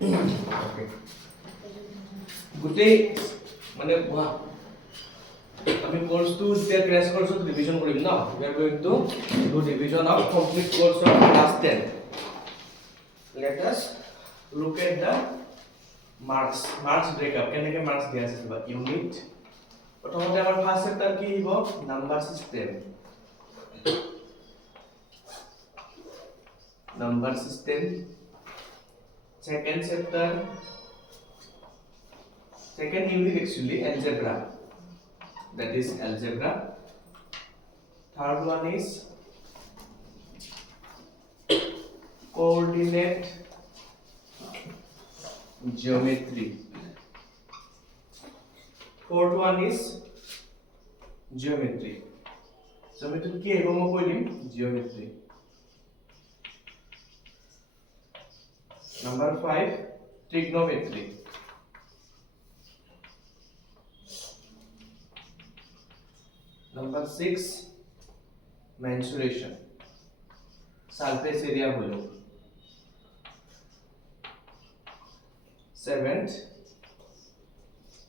ওকে গোটেই মানে আমি কোর্সটো যেতিয়া ক্ৰেছ কোৰ্সত ৰিভিজন কৰিম ন we are going to do revision of complete course of class 10 let us look at the marks breakup কেনেকৈ marks দিয়া আছে বা unit প্ৰথমতে আমাৰ ফাৰ্স্ট চেপ্টাৰ কি হ'ব number system second chapter second unit actually algebra that is algebra third one is coordinate geometry fourth one is geometry কি হ'ব মই কৈ দিম geometry number 5 trigonometry number 6 mensuration surface area volume 7th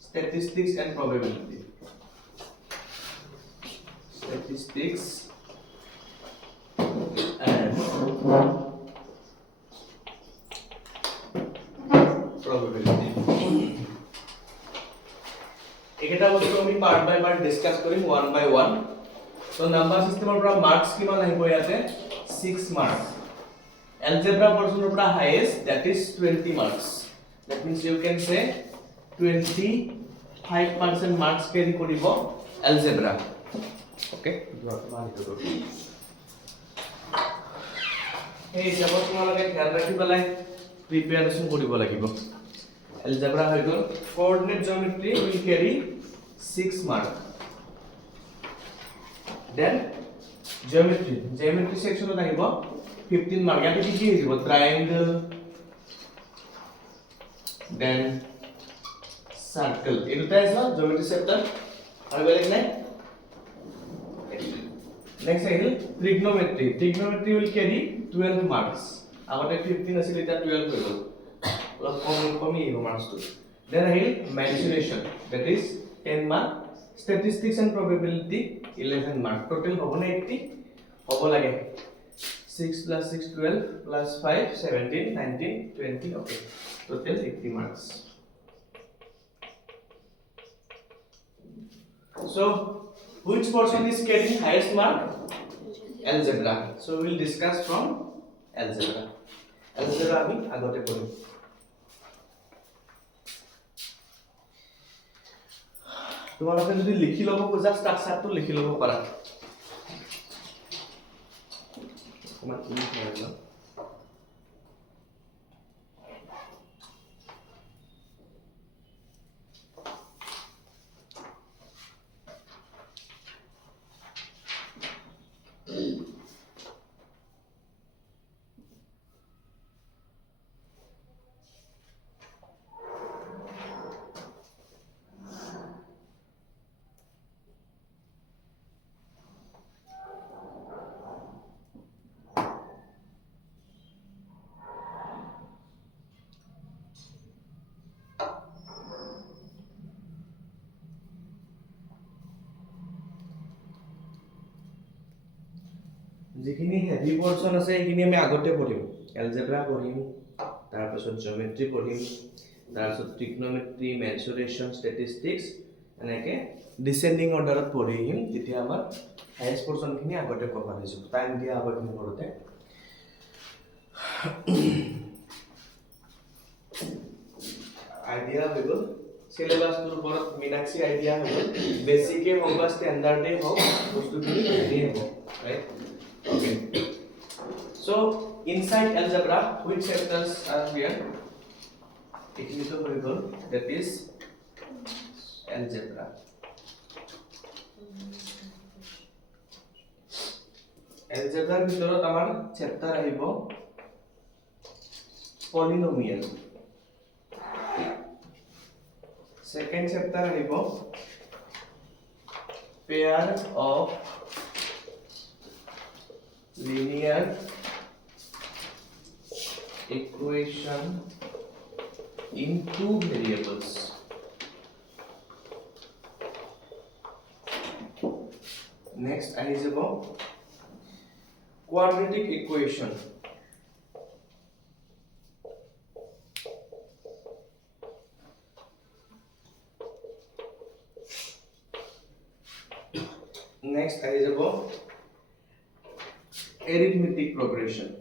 statistics and probability statistics and probability এটা বস্তু আমি part by part discuss কৰিম one by one তো নাম্বার সিস্টেমৰ পৰা মার্কস কিমান আহিব ইয়াতে 6 মার্কস algebra portion পৰা highest that is 20 marks that means you can say 25% marks carry কৰিব algebra okay এই হিচাপত তোমালোকে ধ্যান ৰাখি পেলাই প্ৰিপাৰেচন কৰিব লাগিব algebra হৈ গ'ল coordinate geometry will carry 6 mark then geometry section ত আহিব 15 mark ইয়াতে কি আহিব triangle then circle এই দুটা আছে না geometry chapter আৰু বেলেগ নাই next Ahil trigonometry will carry 12 marks আগতে 15 আছিল এটা 12 হৈ গ'ল plus কমি আহিব marks to then Ahil mensuration that is 10 mark statistics and probability 11 mark total হ'ব না 80 হ'ব লাগে 6 plus 6 12 plus 5 17 19 20 okay total 80 marks so which portion is carrying highest mark algebra so we will discuss from algebra আমি আগতে কৰিম তোমালোকে যদি লিখি লব খোজা স্ট্রাকচারটো লিখি লব পাৰা তোমাক কি লিখিব যিখিনি হেভি পোরশন আছে এইখিনি আমি আগতে পঢ়িম এলজেব্রা পঢ়িম তাৰ পিছত জিওমেট্ৰি পঢ়িম তাৰ পিছত ট্ৰিগনোমেট্ৰি মেনচুৰেশন স্ট্যাটিস্টিক্স এনেকে ডিসেন্ডিং অৰ্ডাৰত পঢ়িম তেতিয়া আমাৰ হাইয়েস্ট পোরশন খিনি আগতে কভাৰ হৈ যাব টাইম দিয়া হ'ব খিনি কৰোতে আইডিয়া হৈ গ'ল সিলেবাসটোৰ ওপৰত মিনাক্ষী আইডিয়া হৈ গ'ল বেসিকে হ'ব বা স্ট্যান্ডাৰ্ডে হ'ব বস্তুখিনি হেৰি হ'ব right okay so inside algebra which chapters are here technical variable that is algebra algebra ভিতৰত আমাৰ চেপ্টাৰ আহিব polynomial second chapter আহিব pair of linear equation into variables. Next is about quadratic equation. Next is about arithmetic progression.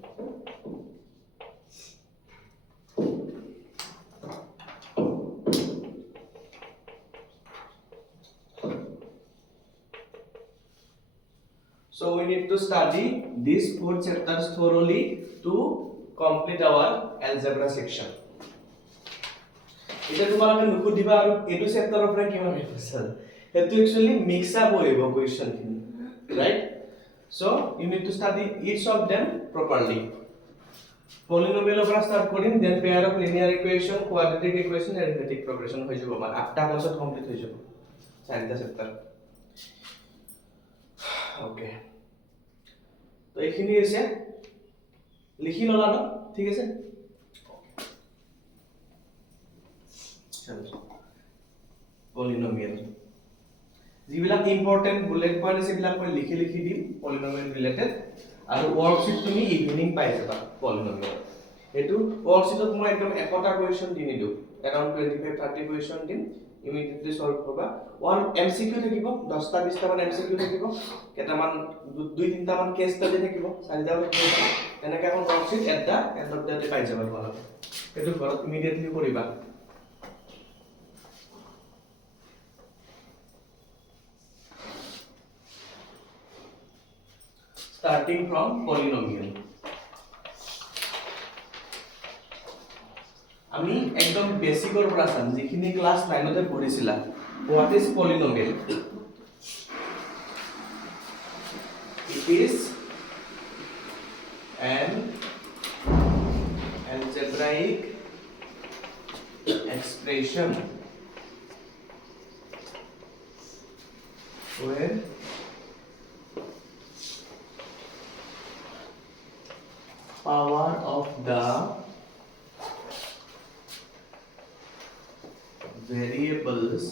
So we need to study these 4 chapters thoroughly to complete our algebra section. Ita tumaloke nukudiba aru etu chapter opra kiman question. Etu actually mix up hoibo question khini, right? So you need to study each of them properly. Polynomial opra start korim, then pair of linear equation, quadratic equation, arithmetic progression hoy jabo amar 8 ta class complete hoy jabo 4 ta chapter. Okay. তো এইখিনি আছে লিখি ললা ন ঠিক আছে চলো polynomial যিবিলাক ইম্পৰ্টেন্ট বুলেট পইণ্ট আছে বিলাক মই লিখি দিম পলিনোমিয়াল ৰিলেটেড আৰু ওয়ার্কশিট তুমি ইভিনিং পাই যাবা পলিনোমিয়াল এটো ওয়ার্কশিটত মই একদম 100টা কোৱেশ্চন দি নিদু अराउंड 25-30 কোৱেশ্চন দিম ইমিডিয়েটলি সলভ কৰবা ওয়ান এমসিকিউ থাকিব 10টা 20টা মান এমসিকিউ থাকিব কেটামান 2-3টা মান কেস স্টাডি থাকিব 4টা তেনেকা এখন ওয়ার্কশিট এটা এন্ড অফ দ্য পাই যাবা তোমালোক এটো ঘৰত ইমিডিয়েটলি কৰিবা starting from polynomial আমি একদম বেসিকৰ পৰা চাম যিখিনি ক্লাস 9 তে পঢ়িছিলা what is polynomial it is an algebraic expression where power of the variables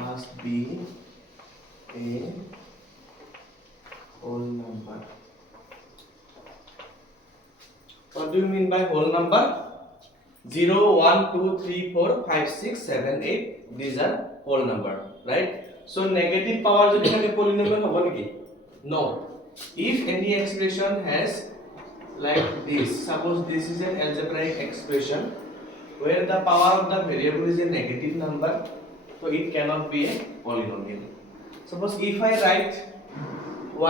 must be a whole number. What do you mean by whole number? 0, 1, 2, 3, 4, 5, 6, 7, 8. These are whole number, right? So negative power jodi thake polynomial hobo niki? No. If any expression has like this, suppose this is an algebraic expression where the power of the variable is a negative number, so it cannot be a polynomial. Suppose if I write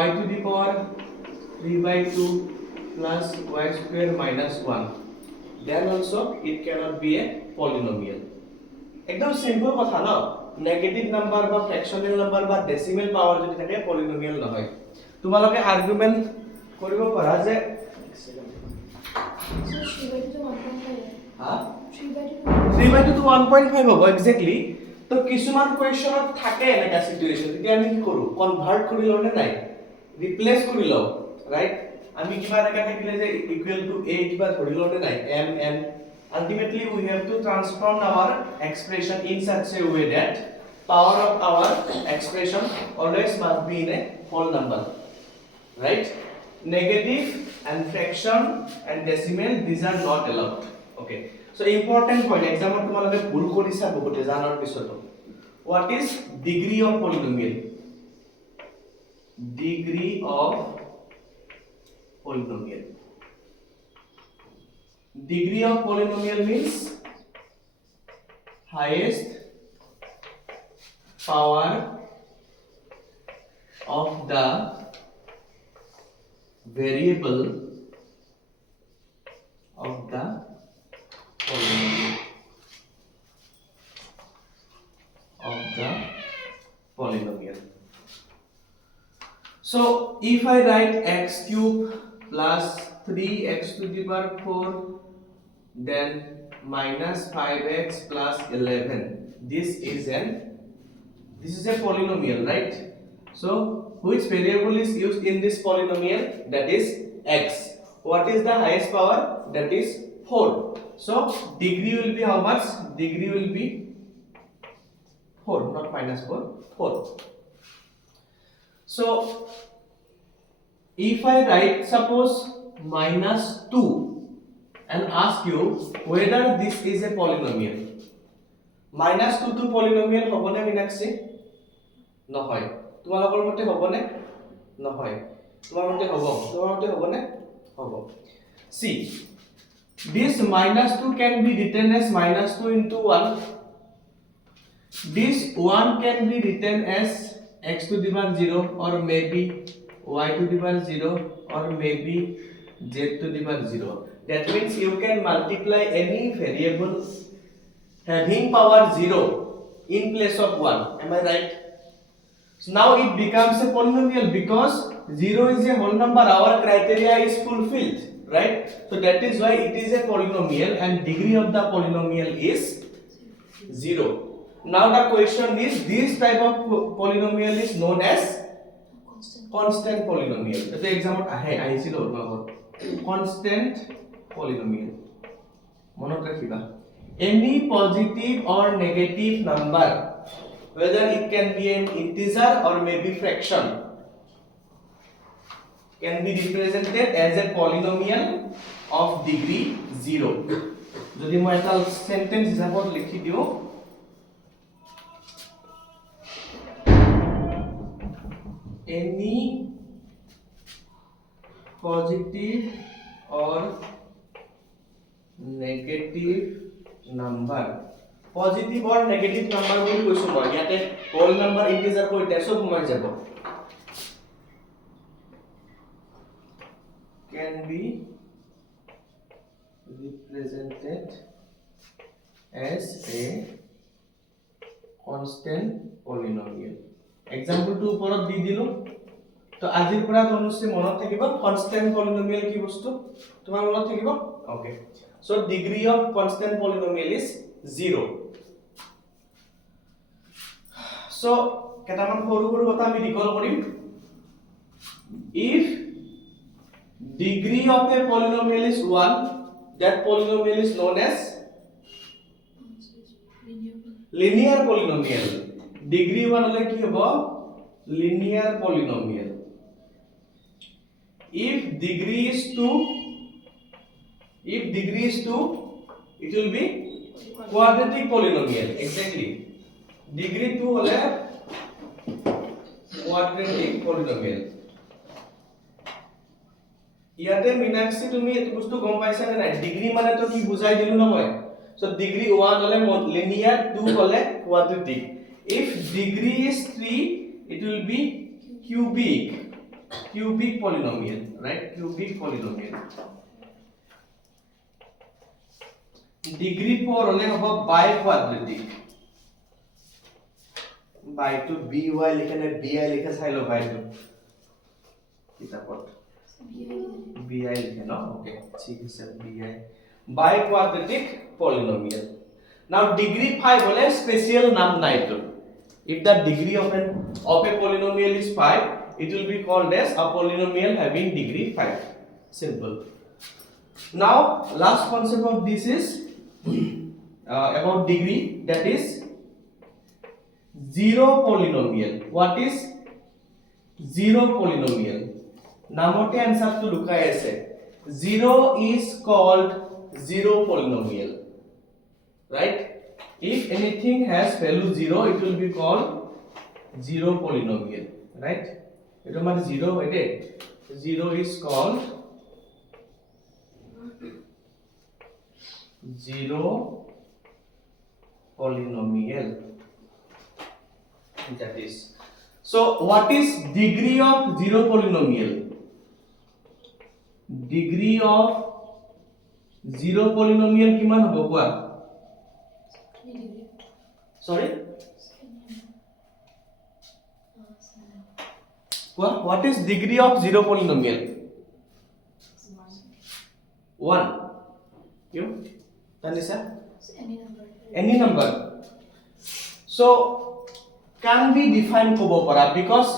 y to the power 3/2 plus y square minus 1, then also it cannot be a polynomial. একদম simple কথা না negative number বা fractional number বা decimal পাওয়ার যদি থাকে polynomial নহয় তোমালোকে argument কৰিব পাৰা যে 3/2 to 1.5 হ'ব এক্স্যাক্টলি তো কিছুমান কোৱেশ্চনত থাকে এনেকা সিচুৱেচন তেতিয়া আমি কি কৰো কনভার্ট কৰি লও নে নাই ৰিপ্লেস কৰি লও ৰাইট আমি কিবা এনেকা থাকিলে যে ইকুৱেল টু a কিবা ধৰি লও নে নাই m n ultimately we have to transform our expression in such a way that power of our expression always must be in a whole number right negative and fraction and decimal these are not allowed okay so important point exam ত তোমালোকে ভুল কৰিছা বহুতে জানাৰ পিছত what is degree of polynomial degree of polynomial degree of polynomial means highest power of the variable of the polynomial so if I write x cube plus 3x to the power 4 then minus 5x plus 11 this is a polynomial right so which variable is used in this polynomial that is x what is the highest power that is 4. So degree will be how much? Degree will be 4, not minus 4, 4. So if I write suppose minus 2 and ask you whether this is a polynomial, minus 2 to polynomial হবনে মিনাক্ষী? নহয়। তোমালোকৰ মতে হবনে? নহয়। তোমাৰ মতে হব? তোমাৰ মতে হবনে? হব। See, this minus 2 can be written as minus 2 into 1. This 1 can be written as x to the power 0 or maybe y to the power 0 or maybe z to the power 0. That means you can multiply any variable having power 0 in place of 1. Am I right? So now it becomes a polynomial because 0 is a whole number. Our criteria is fulfilled, right? So that is why it is a polynomial and degree of the polynomial is 0. Now the question is, this type of polynomial is known as constant polynomial. So example constant polynomial. Monot rakhiba. Any positive or negative number, whether it can be an integer or maybe fraction, can be represented as a polynomial of degree 0. Jodi moi eta sentence hisabot likhi diu, any positive or negative number, positive or negative number boli koisu moi yate whole number integer koi deso bumai jabo, can be represented as a constant polynomial. Example 2 oporot di dilu. তো আজিৰ পৰা অনুষ্ঠি মনত থাকিব constant polynomial কি বস্তু তোমাৰ মনত থাকিব okay so degree of constant polynomial is 0 so কেটামান সৰু সৰু কথা আমি recall Karim if degree of a polynomial is 1 that polynomial is known as linear polynomial degree 1 হলে কি হ'ব linear polynomial. If degree is 2, it will be quadratic polynomial. Exactly. Degree 2 hole quadratic polynomial. ইয়াতে মিনাক্ষী তুমি এটো বস্তু গম পাইছা নে নাই ডিগ্ৰী মানে তো কি বুজাই দিলু না মই সো ডিগ্ৰী 1 হলে linear 2 হলে quadratic. If degree is 3, it will be cubic polynomial, right? Cubic polynomial. Degree 4 hole hobo biquadratic. By to by likhane bi likha sailo by to kitapot bi likhe no okay thik ase bi biquadratic polynomial. Now degree 5 hole special naam nai to. If the degree of a polynomial is 5, it will be called as a polynomial having degree 5. Simple. Now, last concept of this is about degree, that is zero polynomial. What is zero polynomial? Namote answer to lukai ase. Zero is called zero polynomial, right? If anything has value 0, it will be called zero polynomial, right? It is 0, right? 0 is called zero polynomial. That is. So, what is degree of zero polynomial? Degree of zero polynomial kiman hobo koa? Sorry? What is degree of zero polynomial? 1. You? Tanisha? Any number. So, can be defined kobo para because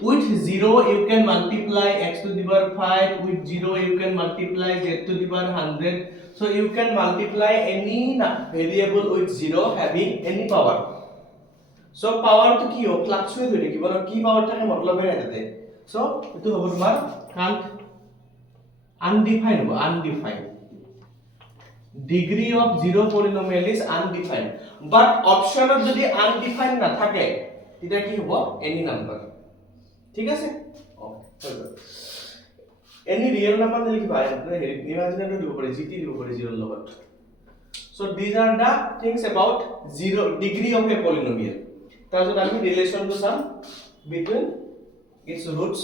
with 0 you can multiply x to the power 5, with 0 you can multiply z to the power 100. So you can multiply any variable with 0 having any power. So power to ki ho fluctuate hoi thakibor ki power thake matlab hai tate. So etu hobo tomar can't undefined hobo undefined. Degree of 0 polynomial is undefined, but option of jodi undefined na thake tita ki hobo any number. ঠিক আছে ওকে any real number দিলে কি পায় আপনি imaginary দিব পারে gt দিব পারে 0 এর লগত. So these are the things about 0 degree of a polynomial. তাহলে আমি relation to some between its roots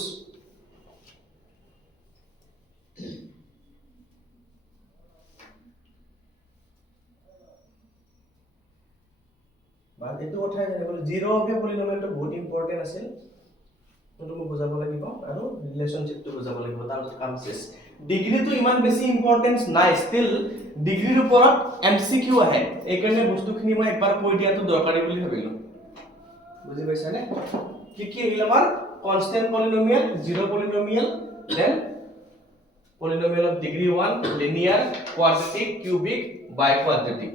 but এটো কথা জানিব 0 of a polynomial তো বহুত ইম্পৰ্টেন্ট আছিল. তো মই বুজাব লাগিব আৰু ৰিলেশনশিপটো বুজাব লাগিব তাৰ কাম শেষ. ডিগ্ৰীটো ইমান বেছি ইম্পৰ্টেন্স নাই, ষ্টিল ডিগ্ৰীৰ ওপৰত এমসিকিউ আহে, এইকাৰণে বস্তুখিনি মই একবাৰ কৈ দিয়াটো দৰকাৰী বুলি ভাবিলো. বুজি পাইছানে? কি কি আহিল আমাৰ constant polynomial, zero polynomial, then polynomial of degree 1, linear, quadratic, cubic, biquadratic,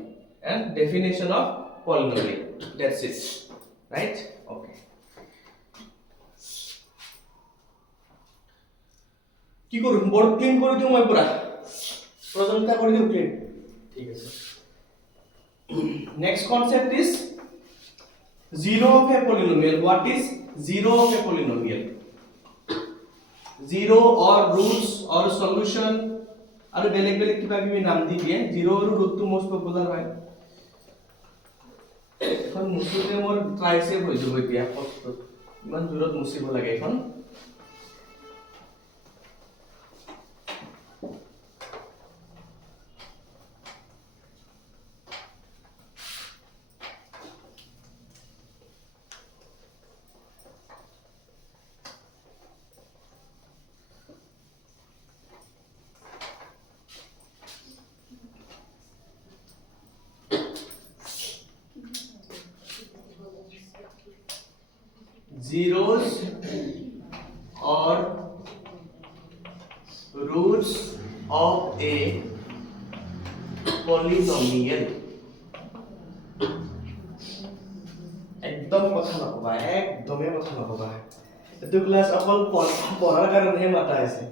and definition of polynomial. That's it, right? Okay. কি করুন বোর্ড ক্লিন করে দিও মই পুরা প্রজেক্টটা করে দিও ক্লিন ঠিক আছে. Next concept is zero of a polynomial. What is zero of a polynomial? Zero or roots or solution আর বেলেগ বেলেগ কিবা কিবি নাম দি দিয়ে. জিরো আৰু ৰুটটো মোস্ট পপুলাৰ হয়. এখন মুছুতে মোৰ ট্ৰাইসেপ হৈ যাব এতিয়া কষ্ট ইমান জোৰত মুছিব লাগে এখন. Zeros or roots of a polynomial. একদম কথা নকবা, একদমই কথা নকবা. এটো ক্লাস অকল পঢ়াৰ কাৰণেহে মাতা আছে,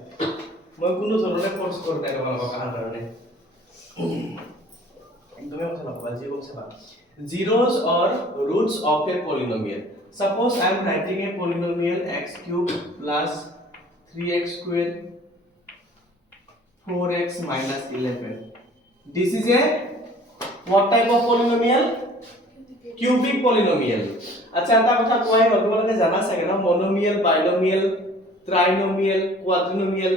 মই কোনো ধৰণে কোর্স কৰা নাই তোমালোকৰ কাৰণে. একদমই কথা নকবা, যি কৈছে বা. Zeros or roots of a polynomial. Suppose I am writing a polynomial x cube plus 3x square 4x minus 11. This is a what type of polynomial? Cubic polynomial. আচ্ছা এটা কথা কোৱাই ন তোমালোকে জানা চাগে না monomial, binomial, trinomial, quadrinomial.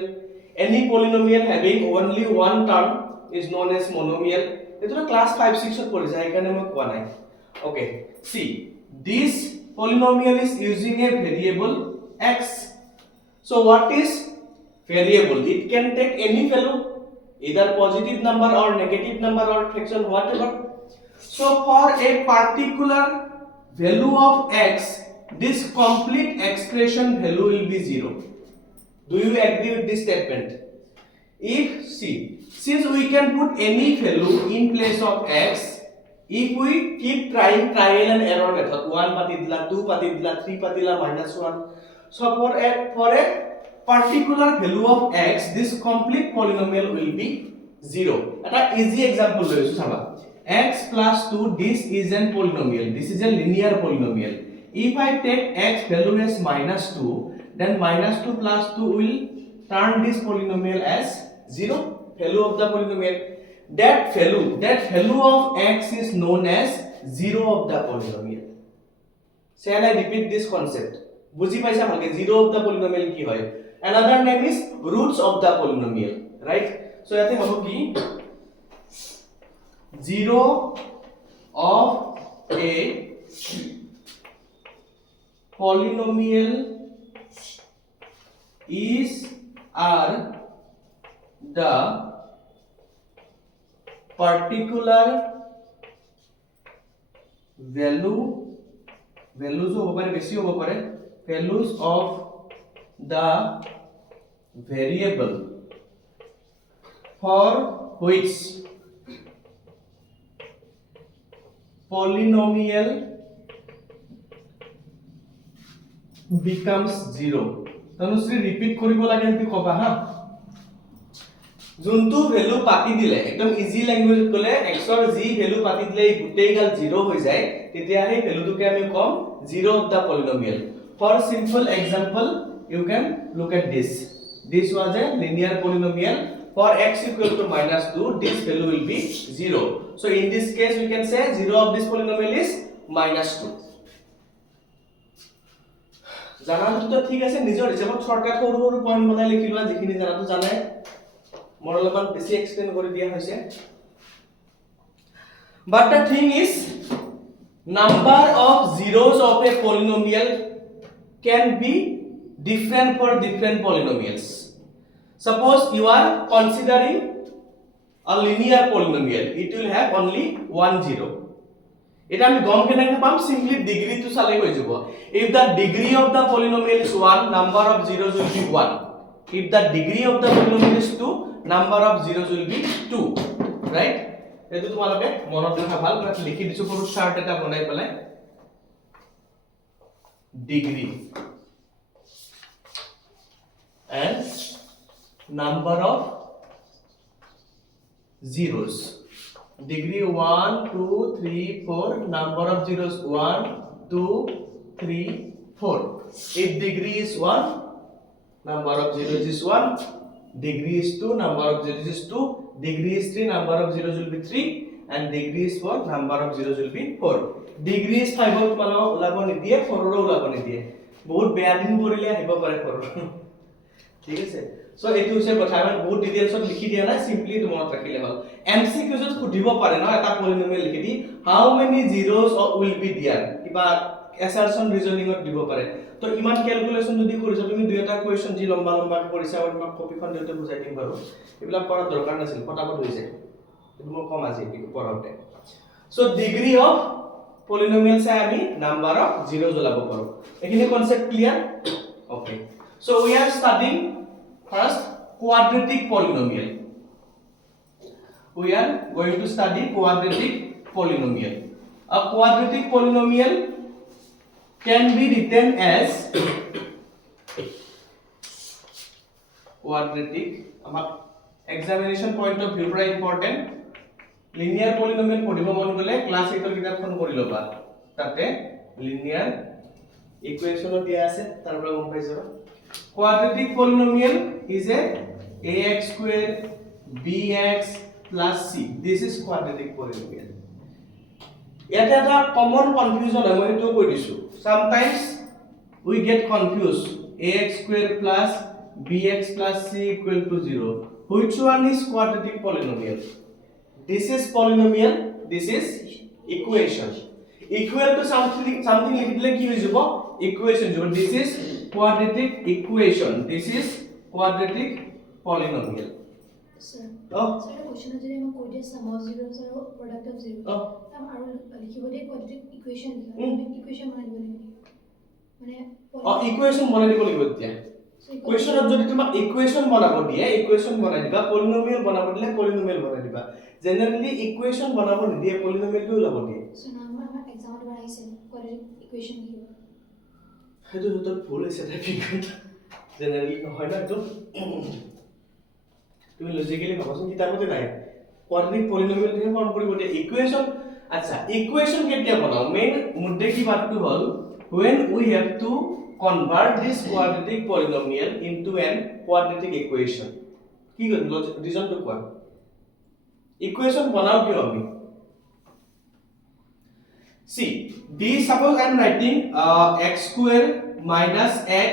Any polynomial having only one term is known as monomial. Eto class 5 6 ত পঢ়ি যায় এখানে মই কোৱা নাই. Okay, see this polynomial is using a variable x. So what is variable? It can take any value, either positive number or negative number or fraction, whatever. So for a particular value of x, this complete expression value will be 0. Do you agree with this statement? If see, since we can put any value in place of x, if we keep trying trial and error method, 1 patidla, 2 patidla, 3 patidla, -1. So for a particular value of x, this complete polynomial will be 0. Eta easy example loisu saba. X plus 2, this is an polynomial. This is a linear polynomial. If I take x value as -2, then -2 plus 2 will turn this polynomial as 0, value of the polynomial. That value of x is known as 0 of the polynomial. Shall I repeat this concept? বুজি পাইছা ভালকে 0 of the polynomial কি হয়? Another name is roots of the polynomial, right? So ইয়াতে হ'ব কি 0 of a polynomial is are the particular values হ'ব পাৰে বেছি হ'ব পাৰে values of the variable for which polynomial becomes 0 Tanushree repeat কৰিব লাগে নি কবা হা যোনটো ভ্যালু পাতি দিলে একদম ইজি ল্যাঙ্গুয়েজ কলে x ৰ যি ভ্যালু পাতি দিলে গুটেই গাল 0 হৈ যায় তেতিয়া সেই ভ্যালুটোকে আমি কম 0 of the polynomial for simple example you can look at this was a linear polynomial for x equal to -2 this value will be 0 so in this case we can say 0 of this polynomial is -2 জানাটো তো ঠিক আছে নিজৰ হিচাপত shortcut সৰু সৰু point বনাই লিখিবা যিখিনি জানাটো জানে মৰলমান বেছি এক্সপ্লেইন কৰি দিয়া হৈছে but the thing is number of zeros of a polynomial can be different for different polynomials suppose you are considering a linear polynomial it will have only one zero এটা আমি গম কেনেকৈ পাম simply degree to চালে হৈ যাব if the degree of the polynomial is 1 number of zeros will be 1 if the degree of the polynomial is 2 number of zeros will be 2 right এটো তোমালোকে মনত ৰাখা ভাল মই লিখি দিছো পুরো চার্ট এটা বনাই পেলাই degree and number of zeros degree 1 2 3 4 number of zeros 1 2 3 4 if degree is 1 number of zeros is 1 degree is 2 number of zeros is 2 degree is 3 number of zeros will be 3 and degree is 4 number of zeros will be 4 degree is 5 ত মানে ওলাব নিদিয়ে 4 ৰ ওলাব নিদিয়ে বহুত বেয়া দিন পৰিলে আহিব পাৰে 4 ঠিক আছে সো এটো হৈছে কথা আমি বহুত ডিটেইলছত লিখি দিয়া নাই সিম্পলি তুমি মনত ৰাখিলে হ'ল এমসিকিউজ ত সুধিব পাৰে ন এটা পলিনোমিয়াল লিখি দি how many zeros will be there কিবা assertion reasoning ত দিব পাৰে তো ইমান ক্যালকুলেশন যদি কৰিছ তুমি দুইটা কোৱেশ্চন যি লম্বা লম্বা কৰিছা আৰু তোমাক কপিখন দিওতে বুজাই দিম বাৰু এইবিলাক কৰাৰ দৰকাৰ নাছিল ফটাফট হৈ যায় কিন্তু মই কম আজি এইটো পঢ়াওতে সো ডিগ্ৰী অফ পলিনোমিয়াল চাই আমি নাম্বার অফ জিৰোজ ওলাব পাৰো এখিনি concept clear okay so we are studying first quadratic polynomial we are going to study quadratic polynomial a quadratic polynomial can be written as quadratic amar examination point of view very important linear polynomial পঢ়িব মন গলে class 8 ৰ কিতাপখন পঢ়ি লবা তাতে linear equation দিয়া আছে তাৰ পৰা গম পাই যাবা quadratic polynomial is a ax square bx plus c this is quadratic polynomial ইয়াতে এটা কমন কনফিউজন হয় মই এটো কৈ দিছো sometimes we get confused ax square plus bx plus c equal to 0 which one is quadratic polynomial this is polynomial this is equation equal to something লিখি দিলে কি হৈ যাব equation যাব this is quadratic equation this is quadratic polynomial sir sir question যদি মই কৈ দিয়া sum of zeros আৰু product of zeros tam আৰু লিখিব দিয়ে quadratic equation equation বনাই দিব লাগিব মানে equation বনাই দিব লাগিব এতিয়া কোৱেশ্চনত যদি তোমাক ইকুৱেচন বনাব দিয়ে ইকুৱেচন বনাই দিবা পলিনোমিয়াল বনাব দিলে পলিনোমিয়াল বনাই দিবা জেনাৰেলি ইকুৱেচন বনাব নিদিয়ে পলিনোমিয়ালটো ওলাব দিয়ে সো নাম্বার আমাৰ এক্সামত বনাইছে quadratic equation কি হেতু তো ভুল হৈছে টাইপিং জেনাৰেলি নহয় না তো তুমি লজিক্যালি ভাবছন কিতাপতে নাই quadratic polynomial হে ফর্ম কৰিব দিয়ে ইকুৱেচন আচ্ছা ইকুৱেচন কেতিয়া বনাও মেইন মুদ্দে কি বাতটো হল when we have to convert this quadratic polynomial into an quadratic equation কি রিজন তো কোৱা equation बनाओ क्यों আমি see this suppose I am writing x square minus x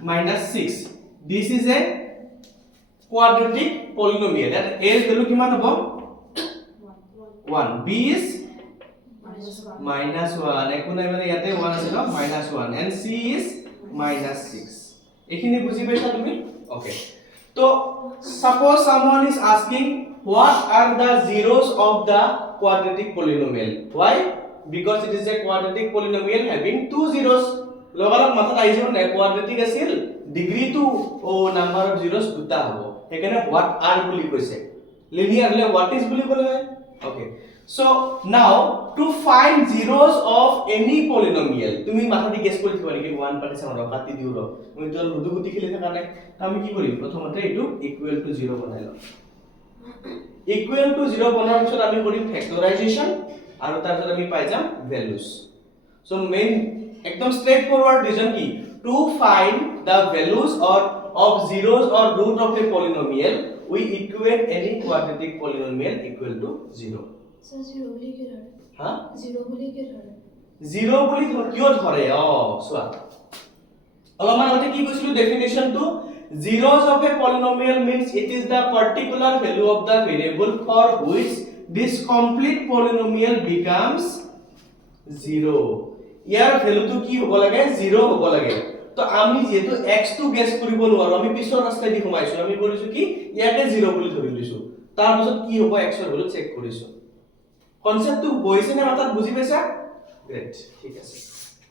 minus 6 this is a quadratic polynomial that a is value কিমান হ'ব 1 b is minus 1 একো নাই মানে ইয়াতে 1 আছে ন minus 1 and c is minus 6 এখিনি বুজি পাইছা তুমি okay so suppose someone is asking what are the zeros of the quadratic polynomial why because it is a quadratic polynomial having two zeros লগালগ মাথাত আহি যাব না কোয়াড্ৰেটিক আছিল ডিগ্ৰী টু ও নাম্বাৰ অফ জিৰ'স দুটা হ'ব সেইকাৰণে হোৱাট আৰ বুলি কৈছে লিনিয়াৰ হলে হোৱাট ইজ বুলি ক'লে হয় okay so now to find zeros of any polynomial তুমি মাথা দি গেছ কৰি থিবা নেকি 1 পাতিছা আৰু কাটি দিও ৰ মই তো লুডু গুটি খেলি থাকা নাই আমি কি কৰিম প্ৰথমতে এইটো ইকুৱেল টু 0 বনাই লম ইকুৱেল টু 0 বনোৱাৰ পিছত আমি কৰিম ফেক্টৰাইজেচন আৰু তাৰপিছত আমি পাই যাম ভ্যালুজ সো মেইন एकदम स्ट्रेट फॉरवर्ड रीजन की टू फाइंड द वैल्यूज और of zeros or root of a polynomial we equate any quadratic polynomial equal to 0 sir 0 বুলি কি ধৰে हां 0 বুলি কি ধৰে 0 বুলি কিয় ধৰে সোৱা অলপমান আগতে কি কৈছিলো definition to zeros of a polynomial means it is the particular value of the variable for which this complete polynomial becomes 0 ইয়াৰ ভ্যালুটো কি হ'ব লাগে 0 হ'ব লাগে তো আমি যেহেতু x টো গেস কৰিব নোৱাৰো আমি পিছৰ ৰাস্তাই দি ঘুমাইছো আমি কৰিছো কি ইয়াতে 0 বুলি ধৰি লৈছো তাৰ পিছত কি হ'ব x ৰ ভ্যালু চেক কৰিছো কনসেপ্টটো বইছে না মাথাত বুজি পাইছা গ্ৰেট ঠিক আছে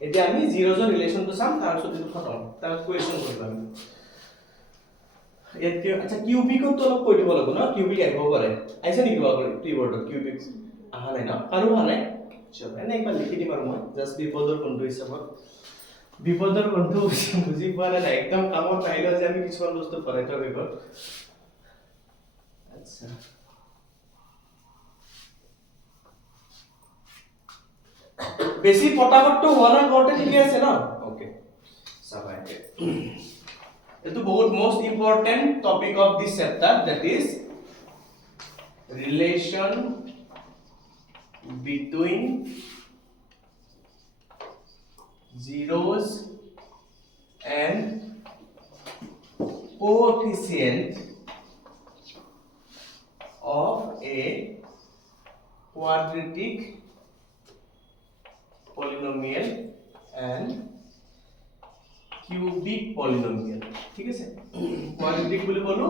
এতিয়া আমি জিৰ'জ ৰ ৰিলেচনটো চাম তাৰ পিছত এইটো খতম তাৰ কোৱেশ্চন কৰিম আমি এতিয়া আচ্ছা কিউবিকত তো অলপ কৈ দিব লাগিব ন কিউবিক আহিব পাৰে আইছে নেকি বাৰু কিবৰ্ডত কিউবিক আহা নাই ন কাৰো আহা নাই চল এনে একবাৰ লিখি দিম আৰু মই জাস্ট বিপদৰ বন্ধু হিচাপত বিপদৰ বন্ধু বুজি পোৱা নাই একদম কামত আহিলে যে আমি কিছুমান বস্তু পঢ়াই থৈ গ'ল আচ্ছা বেছি পটাপটটো হোৱা নাই কৰতে ঠিক আছে ন ওকে সাবাইকে এটো বহুত most important topic of this chapter that is relation between zeros and coefficient of a quadratic polynomial and cubic polynomial ঠিক আছে quadratic বুলি বলো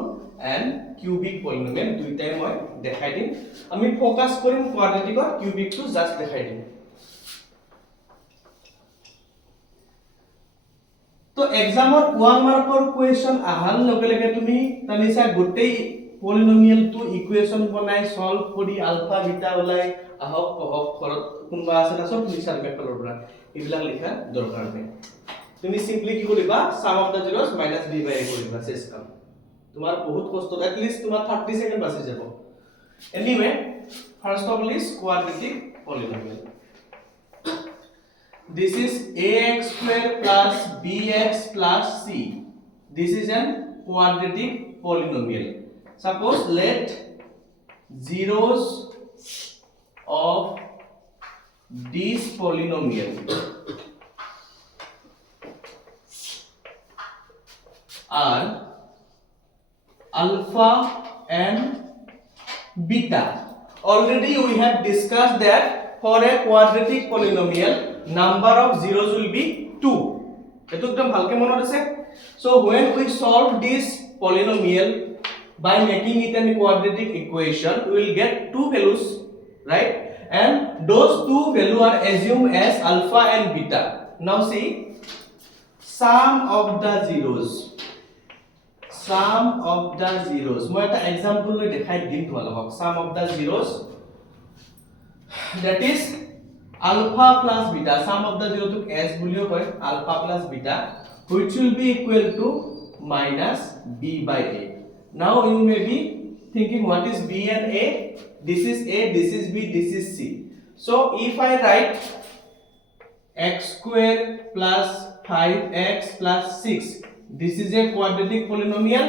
and cubic polynomial দুইটাই মই দেখাই দিম আমি ফোকাস কৰিম quadratic আৰু cubic টো জাস্ট দেখাই দিম তো এক্সামত 1 মাৰ্কৰ কোৱেশ্চন আহাল লগে লগে তুমি তানিছা গোটেই পলিনোমিয়েল টো ইকুৱেশন বনাই সলভ কৰি আলফা বিটা ওলাই আহক কহক ঘৰত কোনবা আছে না সব লিখাৰ পেপাৰৰ পৰা এইবিলাক লিখা দৰকাৰ নাই তুমি সিম্পলি কি কৰিবা sum of the zeros minus b by a কৰিবা শেষ কাম তোমার বহুত কষ্ট এট লিস্ট তোমার 30 সেকেন্ড বাঁচি যাব anyway first of list quadratic polynomial this is ax square plus bx plus c this is an quadratic polynomial suppose let zeros of this polynomial are alpha and beta already we have discussed that for a quadratic polynomial number of zeros will be 2 eto ekdom bhalke monot ase so when we solve this polynomial by making it an quadratic equation we will get two values right and those two values are assumed as alpha and beta now see sum of the zeros sum of the zeros মই এটা example লৈ দেখাই দিম তোমালোকক sum of the zeros that is alpha plus beta sum of the zero to s বুলিও কয় alpha plus beta which will be equal to minus b by a now you may be thinking what is b and a this is a this is b this is c so if I write x square plus 5x plus 6 this is a quadratic polynomial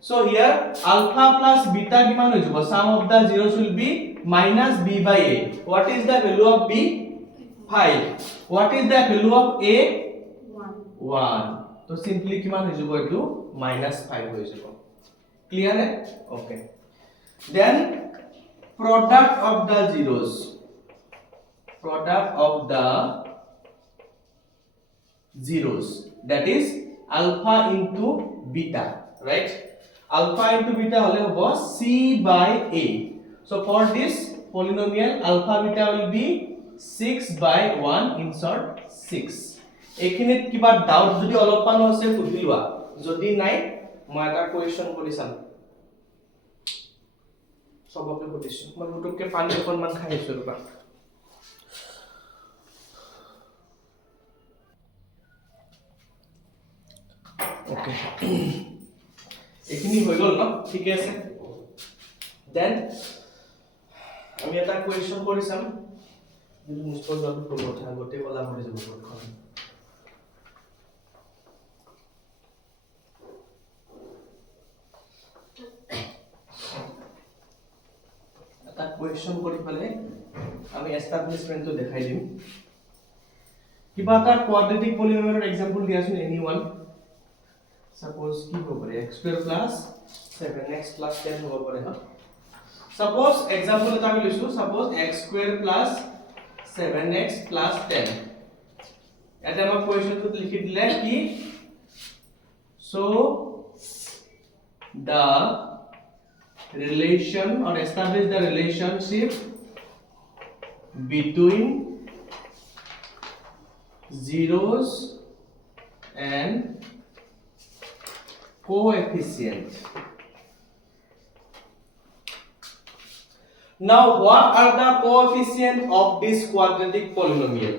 so here alpha plus beta কিমান হৈ যাব sum of the zeros will be minus b by a what is the value of b 5 what is the value of a 1 so simply কিমান হৈ যাব এটো minus 5 হৈ যাব clear hai okay then product of the zeros that is alpha into beta right alpha into beta hole hobo c by a so for this polynomial alpha beta will be 6 by 1 insert 6 এইখিনিত কিবা doubt যদি অলপমানো আছে সুধি লোৱা যদি নাই মই এটা কোৱেশ্চন কৰি চাম সবকে সুধিছো মই গুটুককে পানী অকনমান খাই আছো ৰবা ওকে এইখিনি হৈ গল ন ঠিক আছে দেন আমি এটা কোৱেশ্চন কৰি চাম যদি মুস্তৰ জলটো কৰিব কথা গোটেই কলা হৈ যাব বৰ্ডখন এটা কোৱেশ্চন কৰি পালে আমি এস্টাবলিশমেন্টটো দেখাই দিম কিবা এটা কোৱাড্ৰেটিক পলিনোমিয়েলৰ এক্সাম্পল দিয়াছোন এনিওয়ান Suppose কি হ'ব পাৰে x square plus 7x plus 10 হ'ব পাৰে না Suppose example এটা আমি লৈছো suppose x square plus 7x plus 10 এটা আমাৰ কোৱেশ্চনটো লিখি দিলে কি so the relation or establish the relationship between zeros and coefficient. Now, what are the coefficient of this quadratic polynomial?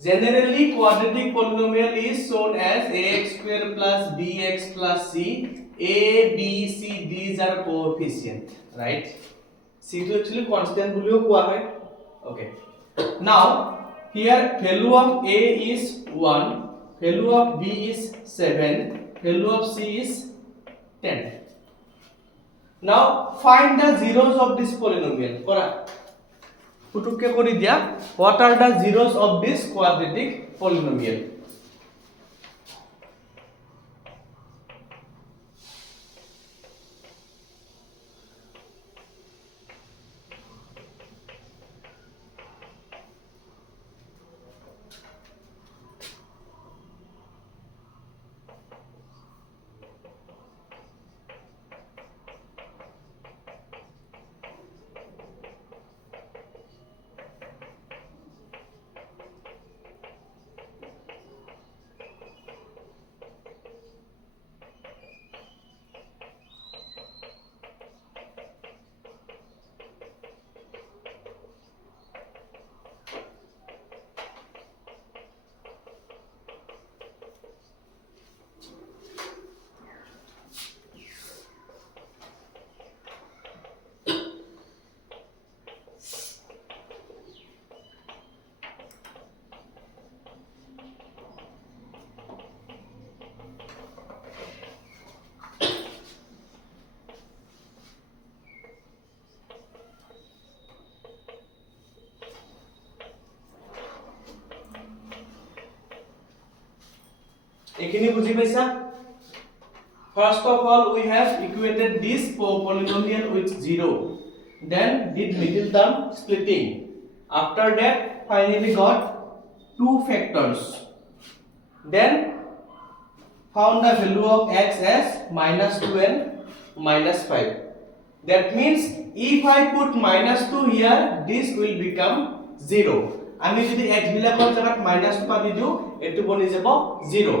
Generally, quadratic polynomial is shown as ax square plus bx plus c. A, b, c, these are coefficient, right? C to actually constant bulio hua hai. Okay. Now, here value of a is 1. Value of b is 7, value of c is 10. Now find the zeros of this polynomial. Kora putukke kori dia what are the zeros of this quadratic polynomial? Ekhini buji paisa first of all we have equated this polynomial with 0 then did middle term splitting after that finally got two factors then found the value of x as -2 and -5 that means if I put -2 here this will become 0 আমি যদি x বিলাকৰ জাগাত -2 পাতি দিও এটো বনি যাব 0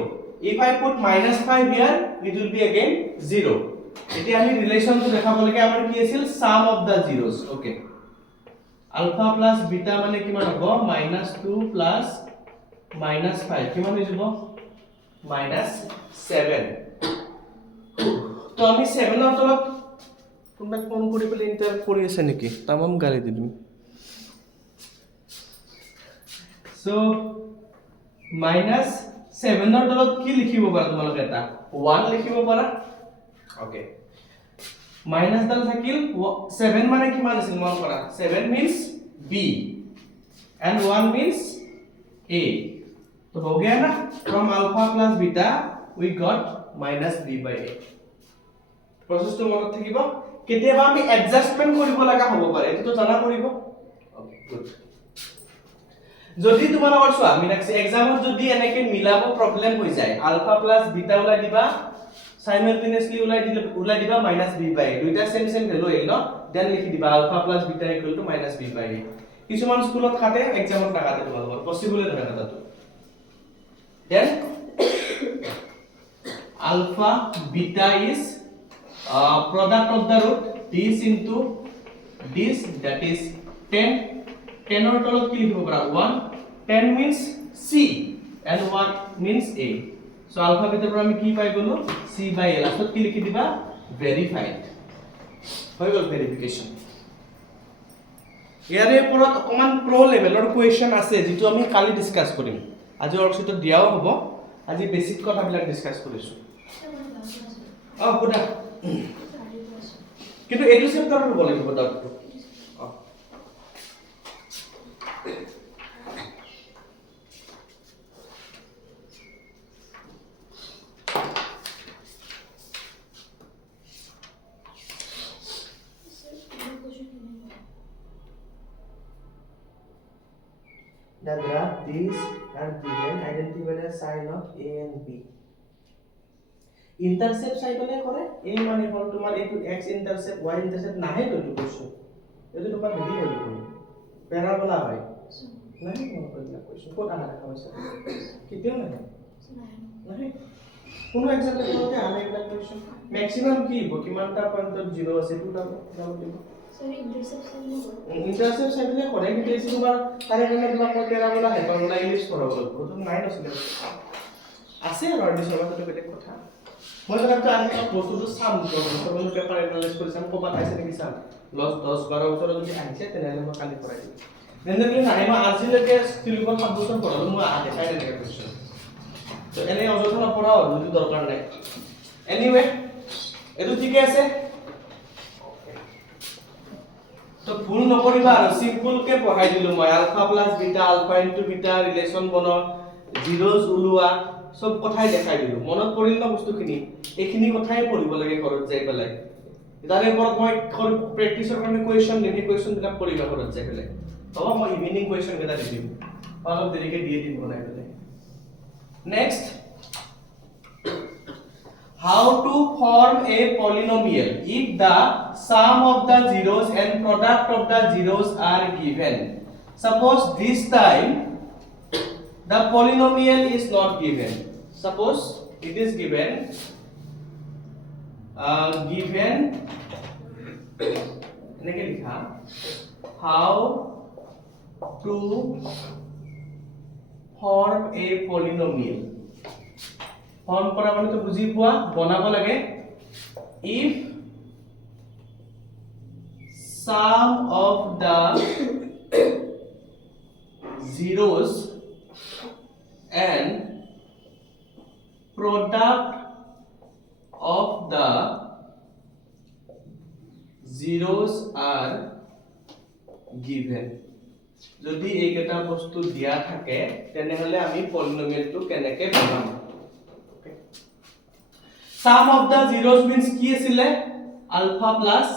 if I put -5 here it will be again 0 এটি আমি রিলেশন তো দেখাব লাগে আমাৰ কি আছিল sum of the zeros okay alpha plus beta মানে কিমান হ'ব -2 plus -5 কিমান হৈ যাব -7 তো আমি 7 ৰ তলত কোনবা ফোন কৰি পেলাই ইন্টার কৰি আছে নেকি তামাম গালি দিম so -7 ৰ তলত কি লিখিব পাৰা তোমালোকে এটা 1 লিখিব পাৰা ওকে মাইনাস ডাল থাকিল 7 মানে কিমান আছিল মন কৰা 7 means b and 1 means a तो हो गया ना from alpha plus beta we got -b by a process to মনত থাকিব কেতিয়াবা আমি এডজাস্টমেন্ট কৰিব লাগা হ'ব পাৰে এটো তো জানা কৰিব ওকে গুড যদি তোমালোকৰ চোৱা মিনাক্সি এক্সামত যদি এনেকে মিলাব প্ৰবলেম হৈ যায় আলফা প্লাস বিটা উলাই দিবা সাইমালটেনিয়াসলি উলাই দিবা -b by দুইটা সেম ভ্যালু এল ন দেন লিখি দিবা alpha plus beta = -b by কিছুমান স্কুলত খাতে এক্সামত নাকাতে তোমালোকৰ পসিবল নহয় কথাটো দেন alpha beta is product of the root this into this that is 10 10 or তলত কি লিখিব পাৰা 1 10 means c and 1 means a so alpha beta পৰা আমি কি পাই গলো c by a লাষ্টত কি লিখি দিবা verified হৈ গল ভেৰিফিকেশন ইয়াৰে ওপৰত অকমান প্ৰ লেভেলৰ কোৱেশ্চন আছে যেটো আমি কালি ডিসকাস কৰিম আজি ওৱৰ্কশ্বপত দিয়াও হ'ব আজি বেসিক কথাবিলাক ডিসকাস কৰিছো কোডা কিন্তু এটো চেপ্টাৰৰ হ'ব লাগিব ডাউটটো The graph these are given identify the sign of A and B. Intercept side হলে করে A মানে হল তোমার একটু x intercept y intercept নাহে তো একটু কোশ্চেন এটো তোমার হেডি হল কোন প্যারাবোলা হয় নাহে কোন কইলা কোশ্চেন কোড আনা দেখা হইছে কিতেও নাহে নাহে কোন এক্সাম্পল করতে আনা একটা কোশ্চেন ম্যাক্সিমাম কি কিমানটা পয়েন্ট 0 আছে টু দাও দিব সরি ইন্টারসেপ্ট সাইডে করে কিন্তু এই তোমার তারে কারণে তোমার কোন প্যারাবোলা হাইপারবোলা ইংলিশ পড়া হলো প্রথম নাই আসলে আছে আর অর্ডি সবাই তো বেটেক কথা মই তো আজি বস্তুটো সাম করব পেপার অ্যানালাইজ কৰিছাম কবা পাইছে নেকি সাম লস 10 12 বছৰ যদি আহিছে তেনেহলে মই কালি কৰাই দিম নেনদলি নাই মই আজিলৈকে টিলিপৰ 7 বছৰ পঢ়ালো মই আ দেখাই নাই কোৱেশ্চন তো এনে অযথা পঢ়াও যদি দৰকাৰ নাই এনিৱে এটো ঠিকে আছে তো ভুল নকৰিবা আৰু সিম্পল কে পঢ়াই দিলো মই alpha plus beta alpha into beta relation বন জিৰোজ উলোৱা সব কথাই দেখাই দিলো মনত পৰিল না বস্তুখিনি এইখিনি কথাই পঢ়িব লাগে ঘৰত যাই পেলাই তাৰে ওপৰত মই প্ৰেক্টিছৰ কাৰণে কোৱেশ্চন দিম কোৱেশ্চন বিলাক পঢ়িবা ঘৰত যাই পেলাই হ'ব মই ইভিনিং কোৱেশ্চন কেইটা দি দিম অলপ দেৰিকে দিয়ে দিম বনাই পেলাই next how to form a polynomial if the sum of the zeros and product of the zeros are given suppose this time the polynomial is not given suppose it is given এনেকে লিখা how to form a polynomial form কৰা মানে তো বুজি পোৱা বনাব লাগে if sum of the zeros and product of the zeros are given যদি এইকেইটা বস্তু দিয়া থাকে তেনেহলে আমি পলিনোমিয়ালটো কেনেকে বনাম sum of the zeros means কি আছিলে alpha plus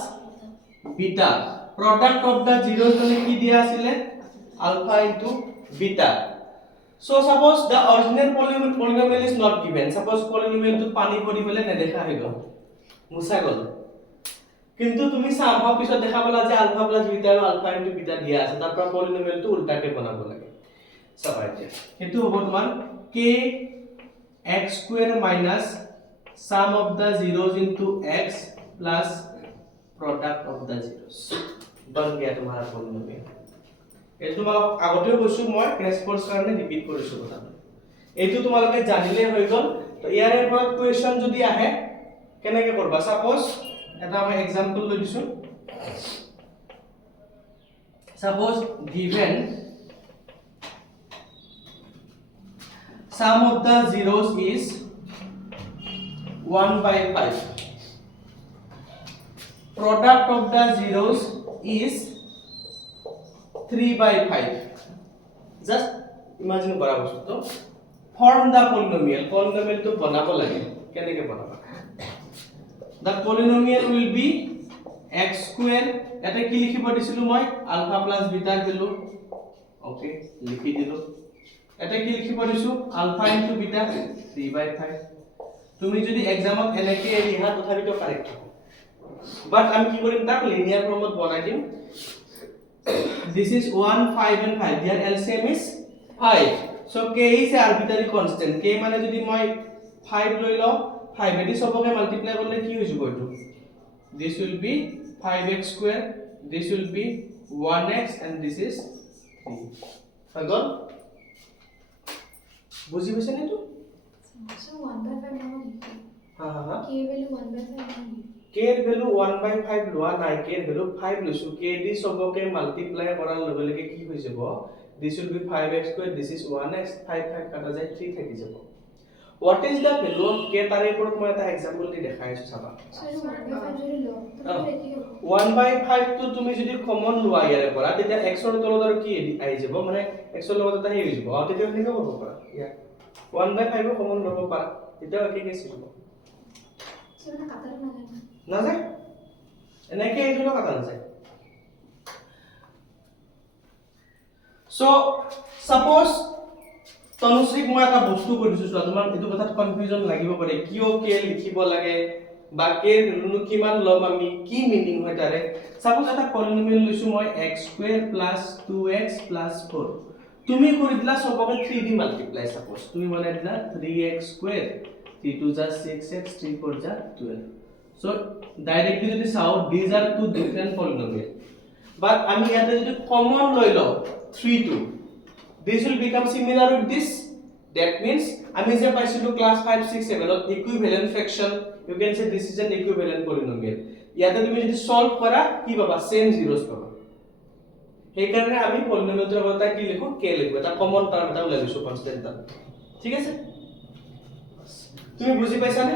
beta product of the zeros মানে কি দিয়া আছিলে alpha into beta so suppose the original polynomial is not given suppose polynomial to পানি পৰি বলে নেদেখা হৈ গল মুছা গল কিন্তু তুমি সামহা পিছত দেখা পালা যে আলফা প্লাস বিটা আৰু আলফা ইনটু বিটা দিয়া আছে তাৰ পৰা পলিনোমিয়াল টো উল্টাকে বনাব লাগে সবাই যে হেতু হ'ব তোমাৰ k x square minus sum of the zeros into x plus product of the zeros bन गया तुम्हारा polynomial এই তোমালোক আগতেও কৈছো মই ক্ৰেছ কোৰ্স কাৰণে ৰিপিট কৰিছো কথাটো এইটো তোমালোকে জানিলে হৈ গল তো ইয়াৰে ওপৰত কোৱেশ্চন যদি আহে কেনেকে কৰবা সাপোজ এটা মই एग्जांपल লৈ দিছো suppose given sum of the zeros is 1/5 product of the zeros is 3/5 just imagine করা বস্তু তো form the polynomial to বনাব লাগে কেনেকে বনাবা the polynomial will be x square এটা কি লিখিব দিছিলো মই alpha plus beta ভ্যালু ওকে লিখি দিলো এটা কি লিখিব দিছো alpha into beta 3/5 তুমি যদি एग्जामত এনেকে লিখা তথাপিতো কারেক্ট বাট আমি কি কৰিম তাক লিনিয়াৰ ফৰ্মত বনাই দিম This is 1, 5 and 5. Their LCM is 5. So k is an arbitrary constant. K মানে যদি মই 5 লৈ লও 5 এদি সবকে মাল্টিপ্লাই করলে কি হৈ যাব এটো? This will be 5x square. This will be 1x and this is 3. হৈ গল? বুঝি পাইছে নে তো? So 1/5 নাম লিখি হা k value 1/5 নাম লিখি k এর ভ্যালু 1/5 লোৱা নাই k এর ভ্যালু 5 লৈছো k দি সবকে মাল্টিপ্লাই কৰাৰ লগে লগে কি হৈ যাব this will be 5x square this is 1x 5 5 কাটা যায় 3 থাকি যাব what is the value of k তাৰে ওপৰত মই এটা एग्जांपल দি দেখাই আছো চাবা so 1/5 যদি ল তুমি কি হ'ব 1/5 তো তুমি যদি কমন লোৱা ইয়াৰে পৰা তেতিয়া x ৰ তলত আৰু কি আহি যাব মানে x ৰ লগত এটা হে হৈ যাব আৰু তেতিয়া কি কৰিব পাৰা ইয়া 1/5 কমন ল'ব পাৰা তেতিয়া কি কেছ হ'ব so না কাটাৰ না যায় না যায় এনেকে এইটো কাটা নাযায় so suppose তনুশ্ৰীক মই এটা বস্তু কৈ দিছো চোৱা তোমাৰ এটো কথাত কনফিউজন লাগিব পাৰে কিয় কে লিখিব লাগে বা কে ভ্যালু কিমান লম আমি কি মিনিং হয় তাৰে suppose এটা পলিনোমিয়াল লৈছো মই x² + 2x + 4 তুমি কৰি দিলা সবকে 3 দি মাল্টিপ্লাই suppose তুমি বনাই দিলা 3x² 3 2 * 6x 3 4 * 12 so directly যদি চাও these are two different polynomial but আমি ইয়াতে যদি কমন লৈ লও 3 2 this will become similar with this that means আমি যে পাইছিলো ক্লাস 5 6 7 ত equivalent fraction you can say this is an equivalent polynomial ইয়াতে তুমি যদি সলভ কৰা কি পাবা সেম zeros পাবা এই কারণে আমি পলিনোমিয়ালটোৰ কথা কি লিখো k লিখো এটা কমন টার্ম এটা উলাই লৈছো কনস্ট্যান্ট টার্ম ঠিক আছে তুমি বুজি পাইছা নে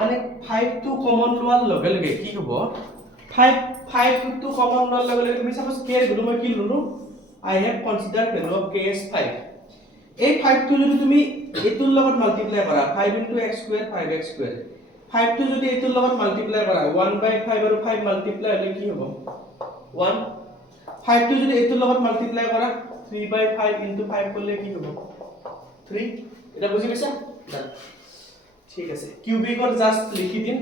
মানে 5 to common লোৱাৰ লগে লগে কি হ'ব 5 to common লোৱাৰ লগে লগে তুমি suppose k এর ভ্যালু মই কি ললো I have considered value of k as 5 এই 5 টো যদি তুমি এটোৰ লগত মাল্টিপ্লাই কৰা 5 * x² 5x² 5 টো যদি এটোৰ লগত মাল্টিপ্লাই কৰা 1/5 আৰু 5 মাল্টিপ্লাই হলে কি হ'ব 1 5 টো যদি এটোৰ লগত মাল্টিপ্লাই কৰা 3/5 * 5 করলে কি হ'ব 3 এটা বুজি পাইছা ঠিক আছে কিউবিকৰ জাস্ট লিখি দিম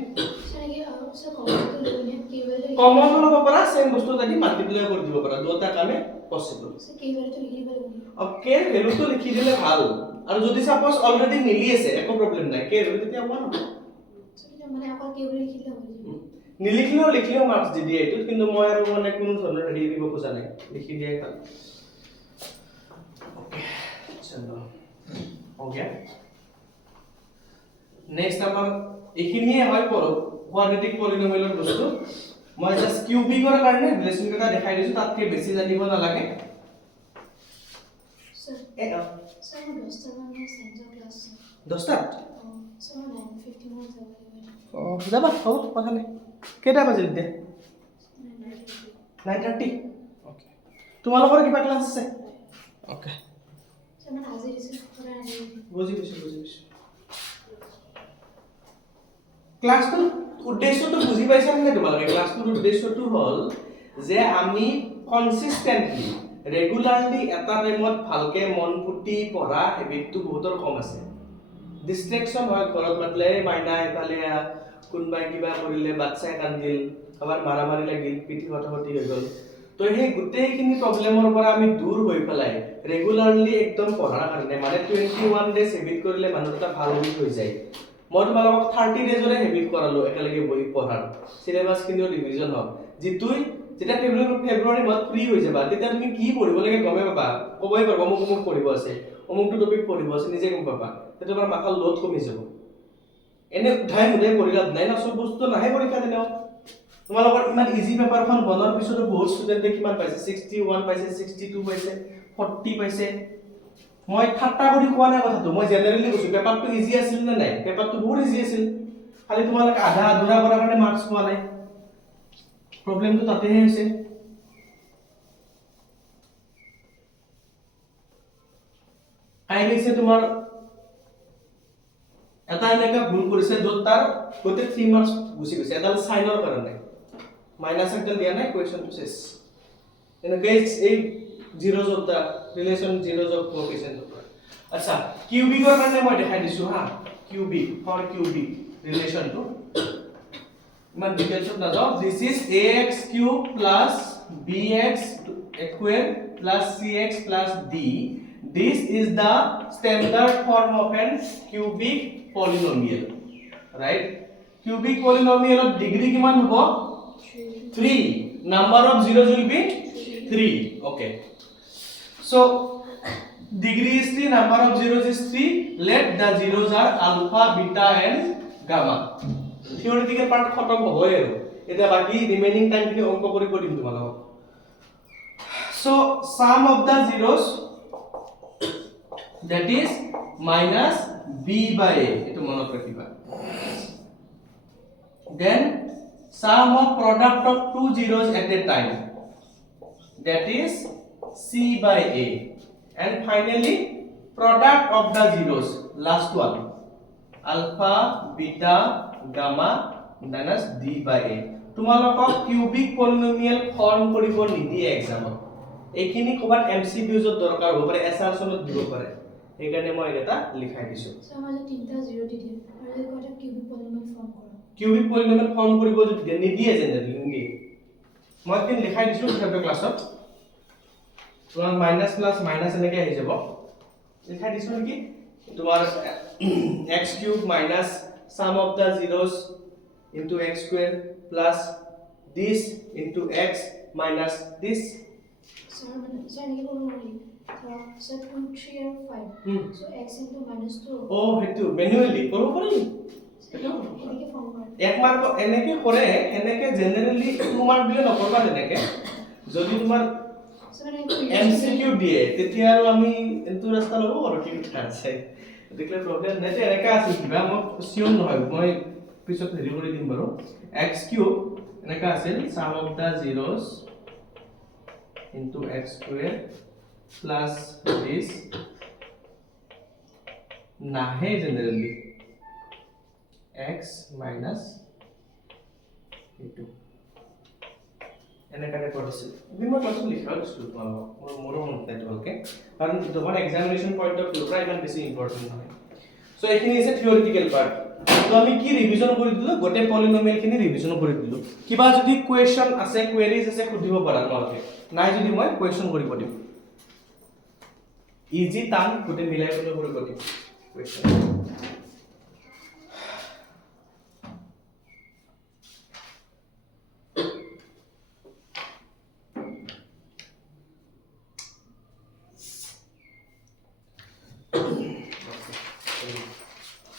কমন লব পাৰা সেম বস্তু যদি মাল্টিপ্লাই কৰি দিব পাৰা দুটা কামে পসিবল ওকে ভ্যালুটো লিখি দিলে ভাল আৰু যদি সাপোজ অলৰেডি মিলি আছে একো প্ৰবলেম নাই কে ভ্যালু তেতিয়া ওৱান হ'ব মানে আকৌ কে ভ্যালু লিখিলে হ'ব নিলিখিলেও মাৰ্কস দি দিয়ে এইটো কিন্তু মই আৰু মানে কোনো ধৰণৰ হেৰি দিব খোজা নাই লিখি দিয়াই ভাল ওকে চলো ওকে নেক্সট আমাৰ এইখিনিয়ে হয় কোয়াড্ৰেটিক পলিনোমিয়ালৰ বস্তু মই জাস্ট কিউবিকৰ কাৰণে ৰিলেশন এটা দেখাই দিছো তাতকে বেছি জানিব নালাগে স্যার স্যার 10টা মানে সেন্টার ক্লাস 10টা স্যার 9:50 মান যাব যাবা হ'ব কথা নাই কেইটা বাজিল দে 9:30 ওকে তোমালোকৰ কিবা ক্লাস আছে ওকে স্যার মানে আজি ৰিসিভ কৰা নাই বুজি পাইছো ক্লাসটোৰ উদ্দেশ্যটো বুজি পাইছা নে তোমালোকে ক্লাসটোৰ উদ্দেশ্যটো হ'ল যে আমি কনসিস্টেন্টলি ৰেগুলাৰলি এটা টাইমত ভালকে মন পুতি পঢ়া হেবিটটো বহুতৰ কম আছে ডিস্ট্ৰেকশন হয় ঘৰত মাতলে মাইনা এফালে কোনবাই কিবা কৰিলে বাচ্চাই কান্দিল আবার মারামারি লাগিল পিঠি হঠাহঠি হৈ গল তো সেই গোটেইখিনি প্ৰবলেমৰ পৰা আমি দূৰ হৈ পেলাই ৰেগুলাৰলি একদম পঢ়াৰ কাৰণে মানে 21 ডেজ হেবিট কৰিলে মানুহ এটা ভাল হৈ যায় মই তোমালোকক 30 ডেজৰে হেবিট কৰালো একেলগে বহি পঢ়াৰ সিলেবাস খিনিও ৰিভিজন হ'ল যেতুই যেতিয়া ফেব্ৰুৱাৰী মাহত ফ্ৰী হৈ যাবা তেতিয়া তুমি কি পঢ়িব লাগে গমে পাবা কবই পারবা অমুক পঢ়িব আছে অমুকটো টপিক পঢ়িব আছে নিজে গম পাবা তেতিয়া তোমাৰ মাথাৰ লোড কমি যাব এনে উঠাই মুঠাই পঢ়ি লাভ নাই না সব বস্তু নাহে পৰীক্ষা দিলেও তোমালোকৰ ইমান ইজি পেপাৰখন বনোৱাৰ পিছতো বহুত ষ্টুডেণ্টে কিমান পাইছে 61 পাইছে 62 পাইছে 40 পাইছে মই ঠাট্টা কৰি কোৱা নাই কথাটো মই জেনাৰেলি কৈছো পেপাৰটো ইজি আছিল নে নাই পেপাৰটো বহুত ইজি আছিল খালি তোমালোকে আধা আধুৰা কৰাৰ কাৰণে মাৰ্কস পোৱা নাই প্ৰবলেমটো তাতেহে হৈছে আইলিছে তোমাৰ এটা এনেকা ভুল কৰিছে যত তাৰ গতে 3 মার্কস গুছি গৈছে এডাল সাইনৰ কাৰণে মাইনাস একডাল দিয়া নাই কোৱেশ্চনটো শেষ এনেকৈ এই zeros of the relation zeros of coefficient আচ্ছা কিউবিকৰ কাৰণে মই দেখাই দিছো হা cubic for cubic relation to man details of najo. This is ax cube plus bx square plus cx plus d. This is the standard form of an cubic polynomial, right? Cubic polynomial of degree kiman hobo 3. Number of zeros will be 3. Okay, so degree is 3, number of zeros is 3. Let the zeros are alpha, beta and gamma. Theoretical part khatam hobo ero. Eta baki remaining time kini onko kori kori dim tumalok. So sum of the zeros, that is minus b by a, etu monot rakhiba. Then sum of product of two zeros at a time, that is c by a. And finally product of the zeros, last one, alpha, beta, gamma minus d by a. Tumalok cubic polynomial form koribo nidie exam ekhini kobat mcqs ot dorkar hobo pare assumption ot dibo pare ekane moi eta likhai disu. So amaje tinta zero di diye aru ekota cubic polynomial form kora. Cubic polynomial form koribo jodi nidie generally moi kin likhai disu chapter class ot তোমার minus plus minus এনেকে আহি যাব লিখাই দিছো নেকি তোমার x cube minus sum of the zeros into x square plus this into x minus this. Sir এনেকে করব নাকি sir 2 3 and 5 so x into minus 2 ও হেতু ম্যানুয়ালি করব পারি এনেকে ফর্ম করে এক মার্ক এনেকে করে এনেকে জেনারেলি 2 মার্ক দিলে নকৰবা এনেকে যদি তোমার এমসিকিউ দিয়ে তেতিয়া আৰু আমি এটো ৰাস্তা লব আৰু ঠিক আছে দেখলে প্ৰবলেম নাই এনেকা আছে কিবা মই সিওন নহয় মই পিছত হেৰি কৰি দিম বাৰু x কিউব এনেকা আছে sum of the zeros into x square plus this nahe generally x minus a2 এনেকাকে কৰিছিল আমি মই ক্লাছত লিখা দিছিল তোমালোকক মোৰ মনত নাই ভালকে কাৰণ তোমাৰ এক্সামিনেশন পইণ্ট অফ ভিউ পৰা ইমান বেছি ইম্পৰ্টেন্ট নহয় সো এইখিনি আছে থিওৰিটিকেল পাৰ্ট তো আমি কি ৰিভিজন কৰি দিলো গোটে পলিনোমিয়াল খিনি ৰিভিজন কৰি দিলো কিবা যদি কোৱেশ্চন আছে কোৱেৰিজ আছে সুধিব পাৰা তোমালোকে নাই যদি মই কোৱেশ্চন কৰিব দিম ইজি টান গোটে মিলাই কৰিব দিম কোৱেশ্চন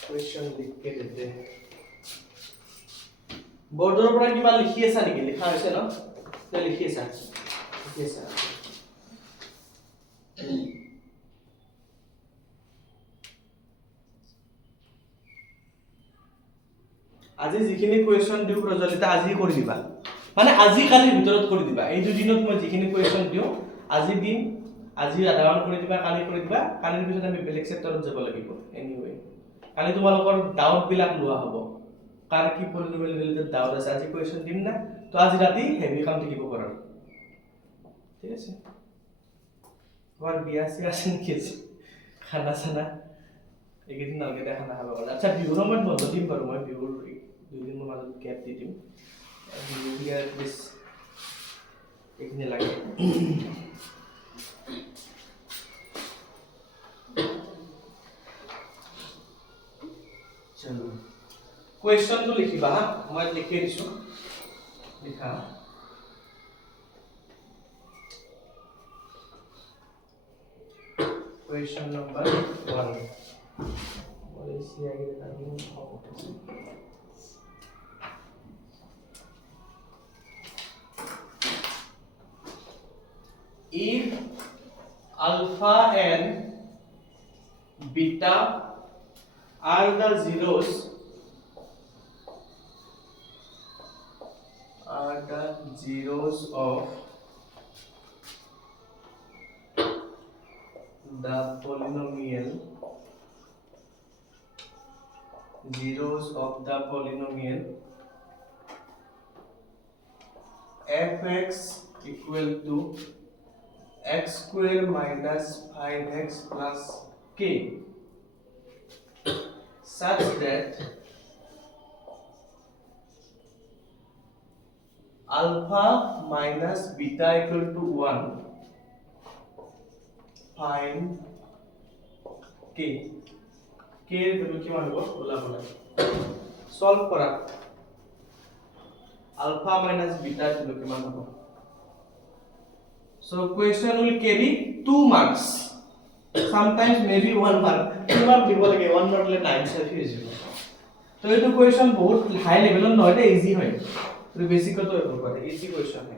question लिख के देते हैं बोर्डर पर की बात लिखी ऐसा नहीं लिखा ऐसे ना तो लिखिए ऐसा আজি যিখিনি কোৱেশ্চন দিউ প্ৰজলিতা আজি কৰি দিবা মানে আজি কালিৰ ভিতৰত কৰি দিবা এই দুদিনত মই যিখিনি কোৱেশ্চন দিউ আজি দিন আজি আধাৰণ কৰি দিবা কালি কৰি দিবা কালিৰ পিছত আমি বেলেগ সেক্টৰত যাব লাগিব এনিৱে কালি তোমালোকৰ ডাউট বিলাক লোৱা হ'ব কাৰ কি পলিনোমিয়াল ৰিলেটেড ডাউট আছে আজি কোৱেশ্চন দিম না তো আজি ৰাতি হেভি কাম থাকিব কৰা ঠিক আছে তোমাৰ বিয়া আছে নেকি খানা চানা এইকেইদিন নালকে দেখা না হ'ব আচ্ছা বিহুৰ সময়ত বন্ধ দিম বাৰু মই বিহুৰ দুদিন মান মাজত গ্যাপ দি দিম বিহুৰ প্লিজ এইখিনি লাগে चलो क्वेश्चन तो लिखिबा मैं लिखे दिसु लिखा क्वेश्चन नंबर 1 मलेशिया के time if alpha and beta are the zeros of the polynomial fx equal to x square minus 5x plus k such that alpha minus beta equal to 1, find k. k এর value কি মানব ওলাব লাগে solve করা alpha minus beta এর value কি মানব so question will carry 2 marks sometimes maybe 1 mark 2 mark দিব লাগে 1 mark le time self is तो ये तो क्वेश्चन बहुत हाई लेवल और नॉट इजी है तो बेसिक तो है इजी क्वेश्चन है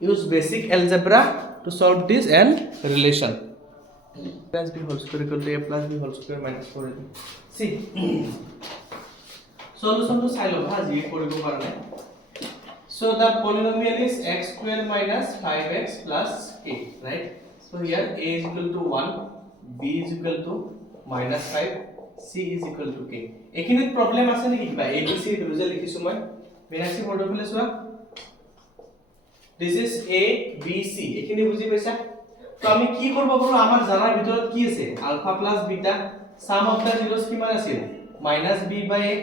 use basic algebra to solve this and relation plus b whole square equal to a plus b whole square minus 4ab see solution to side of has ye koribo karone so the polynomial is x square minus 5x plus k right so here a is equal to 1 b is equal to minus 5 c is equal to k ekinit problem ase niki kiba abc result likhisu moi menaxi board of soa this is a b c ekhini buji paisa to ami ki korbo bolo amar janar bitorat ki ase alpha plus beta sum of the zeros ki man asil minus b by a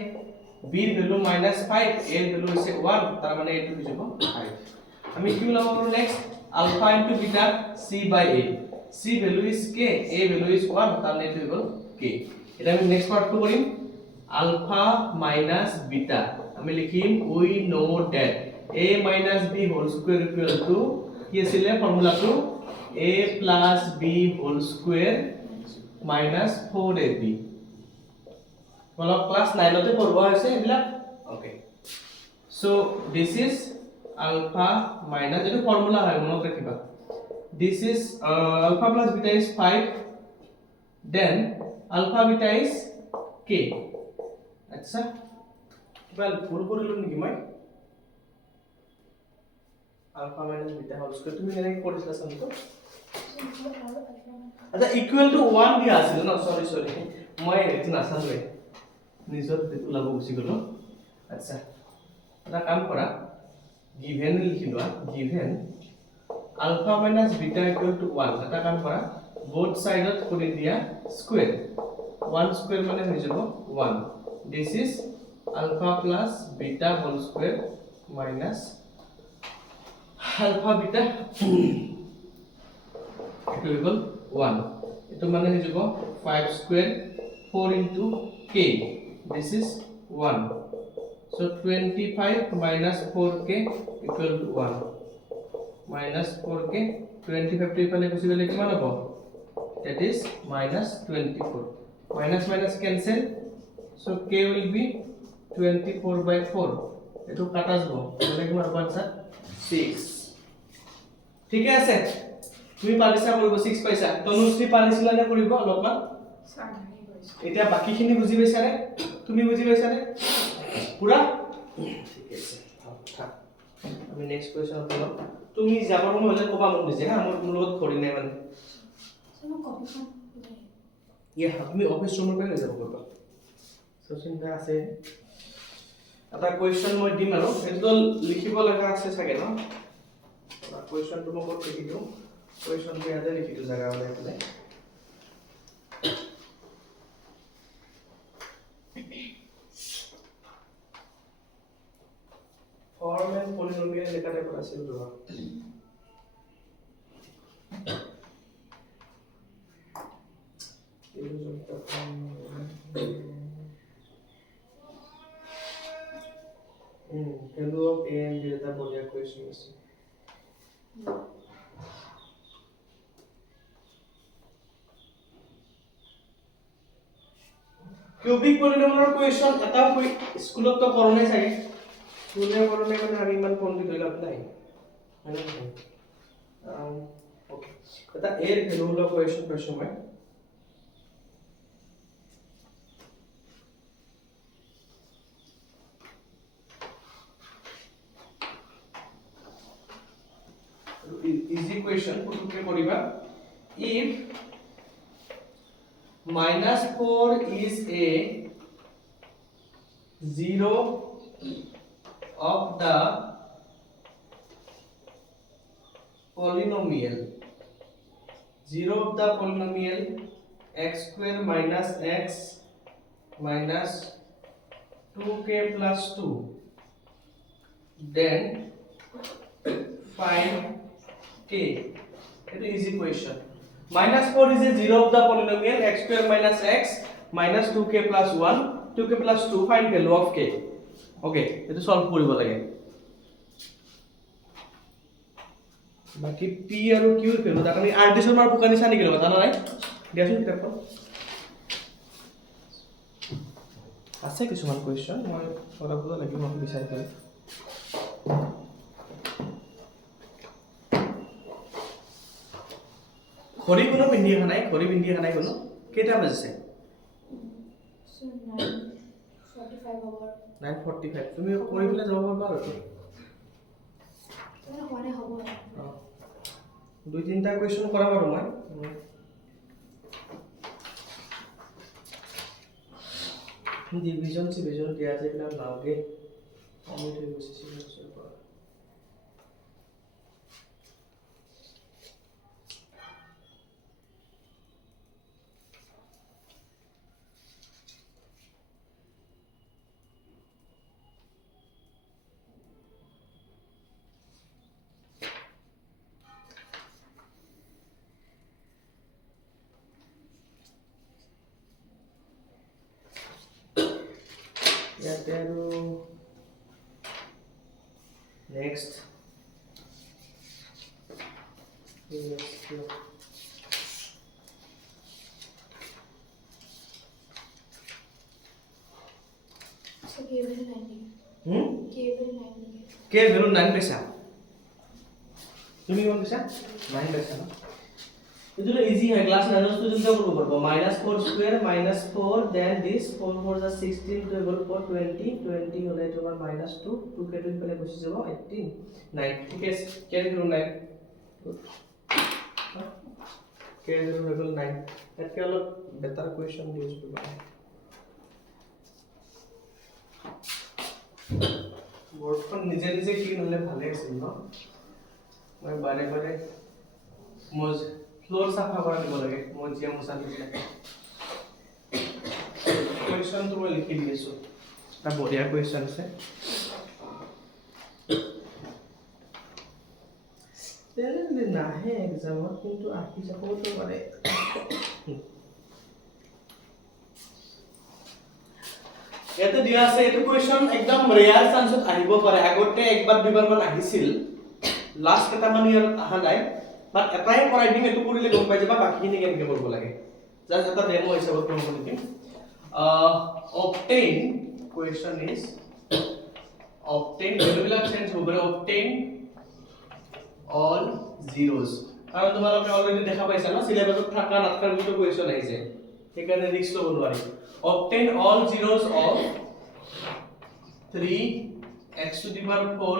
b এর value minus 5 a এর value হইছে 1 তার মানে এটু হইছে 5 আমি কি লাগাবো next alpha into beta c by a c value is k a value is 1 তার মানে এটু হইল k এটা আমি নেক্সট পার্ট তো করিম alpha minus beta আমি লিখিম we know that a minus b whole square equal to কি আছিল formula to a plus b whole square minus 4ab well class 9 ote porbo hoise ebila okay so this is alpha minus etu formula hoy monot rakhiba this is alpha plus beta is 5 then alpha beta is k acha well ভুল করিলো নেকি মই alpha minus beta whole square তুমি এনে কৰিছিলা সন্ত আচ্ছা equal to 1 দিয়া আছিল না সরি মই এটো নাছালো নিজত ওলাব গুছি গলো আচ্ছা এটা কাম কৰা given লিখিবা given alpha minus beta equal to 1 এটা কাম কৰা both সাইডত কৰি দিয়া স্কয়ার 1 স্কয়ার মানে হৈ যাব 1 this is alpha plus beta whole square minus alpha beta equal to 1 এটো মানে হৈ যাব 5 square 4 into k this is 1 so 25 minus 4k equal to 1 minus 4k 25 to ইফালে গুছি গলে কিমান হ'ব that is minus 24 minus minus cancel so k will be 24 by 4 এটো কাটা যাব মানে কিমান হ'ব आंसर 6 ঠিক আছে তুমি পালিছা কৰিব 6 পাইছা তনুশ্রী পালিছিলা না কৰিব অলপমান এতিয়া বাকিখিনি বুজি পাইছা নে তুমি বুজি পাইছা নে পুরা ঠিক আছে থাক আমি নেক্সট কোয়েশ্চন করব তুমি যাবৰ মহলে কবা মন দিছে হা মোৰ লগত কৰি নাই মানে সব কপি ইয়া তুমি অফিস রুমৰ পৰা লৈ যাব কৰবা সো চিন্তা আছে এটা কোয়েশ্চন মই দিম আৰু এটো লিখিব লগা আছে চাগে ন কোয়েশ্চন তো মই ক'ত লিখি দিও কোয়েশ্চন তো ইয়াতে লিখি দিও জায়গা ওলাই পেলাই form and polynomial লেখা টাইপ আছিল ৰবা value of a and b এটা বঢ়িয়া কোয়েশ্চন আছে কিউবিক পলিনোমিয়ালৰ কোয়েশ্চন এটা স্কুলত তো কৰনে চাগে স্কুলে কৰনে মানে আমি ইমান পণ্ডিত হৈ লাভ নাই মানে ওকে এটা এর ভ্যালু হলো কোয়েশ্চন প্রশ্ন মই easy question পুতুকে কৰিবা if -4 is a zero of the polynomial x square minus x minus 2k plus 2 then find k. It is easy question. -4 is a zero of the polynomial x square minus x minus 2k plus 1 2k plus 2 find value of k. Okay, it is solve koribo lage. Baki p aru q er value takani r mar bukani sani gelo jana nai diasun kitab আছে কিছুমান question মই অলপ লাগিব মই বিচাৰি পাই খৰি কোনো পিন্ধি খানাই খৰি পিন্ধি খানাই কোনো কেটা বাজছে So 9:45 hour. 9:45 তুমি কৰি পেলাই যাব পারবা আৰু তুমি কোনে হ'ব দুই তিনটা কোৱেশ্চন কৰাম আৰু মই ডিভিজন সিভিজন দিয়া আছে এটা নাওগে আমি তো বসেছি next So k value 90. K value 90. k value 9 पैसा তুমি কোন पैसा 9 पैसा না ಇದು ಈಜಿ है class 9 stu jilta korbo parbo -4 square -4 then this 4 4 is 16 to equal for 20 20 hole to -2 2 ke to pele bosi jabo 18 9 ठीक है कैरी करो 9 कैरी करो 9 that के अलग better question this to board पर निजे निजे क्लीन होले ভালে আছিল ন মই বারে বারে মোজ फ्लोर साफा करा দিব লাগে মই জিয়া মছা দিছে কোৱেশ্চন তো মই লিখি দিছো এটা বঢ়িয়া কোৱেশ্চন আছে তেনে নাহে এক্সামত কিন্তু আহি যাবও তো পারে এতে দিয়া আছে এটো কোৱেশ্চন একদম ৰেয়াৰ চান্সত আহিব পাৰে আগতে একবাৰ দুবাৰ মান আহিছিল লাষ্ট এটা মান ইয়াৰ আহা নাই বাট এটাই কৰাই দিম এটো কৰিলে গম পাই যাবা বাকিখিনি কেনেকৈ কৰিব লাগে জাস্ট এটা ডেমো হিচাপত কৰিব দিম obtain question is obtain ভ্যালুবিলাক চেঞ্জ হ'ব পাৰে obtain all zeros কাৰণ তোমালোকে অলৰেডি দেখা পাইছা না সিলেবাসত থাকা নাথাকাৰ দুটো কোৱেশ্চন আহিছে সেইকাৰণে ৰিস্ক ল'ব নোৱাৰি obtain all zeros of 3 x to the power 4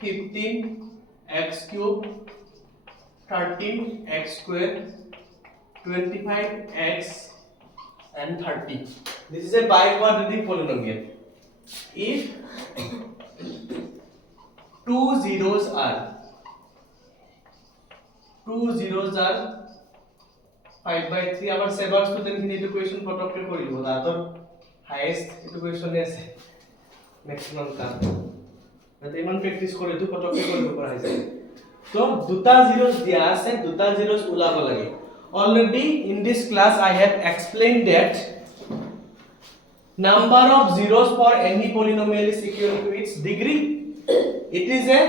15 x cube 13 x square 25 x and 30 this is a biquadratic polynomial if two zeros are 5/3 our 7 student in education পটককে কৰি দিব তাতৰ হাইয়েস্ট এডুকেশন আছে maximum কাম তাতে ইমান practice কৰি তো পটককে কৰিব পৰা হৈছে তো দুটা zeros দিয়া আছে দুটা zeros উলাব লাগে already in this class I have explained that number of zeros for any polynomial is equal to its degree it is a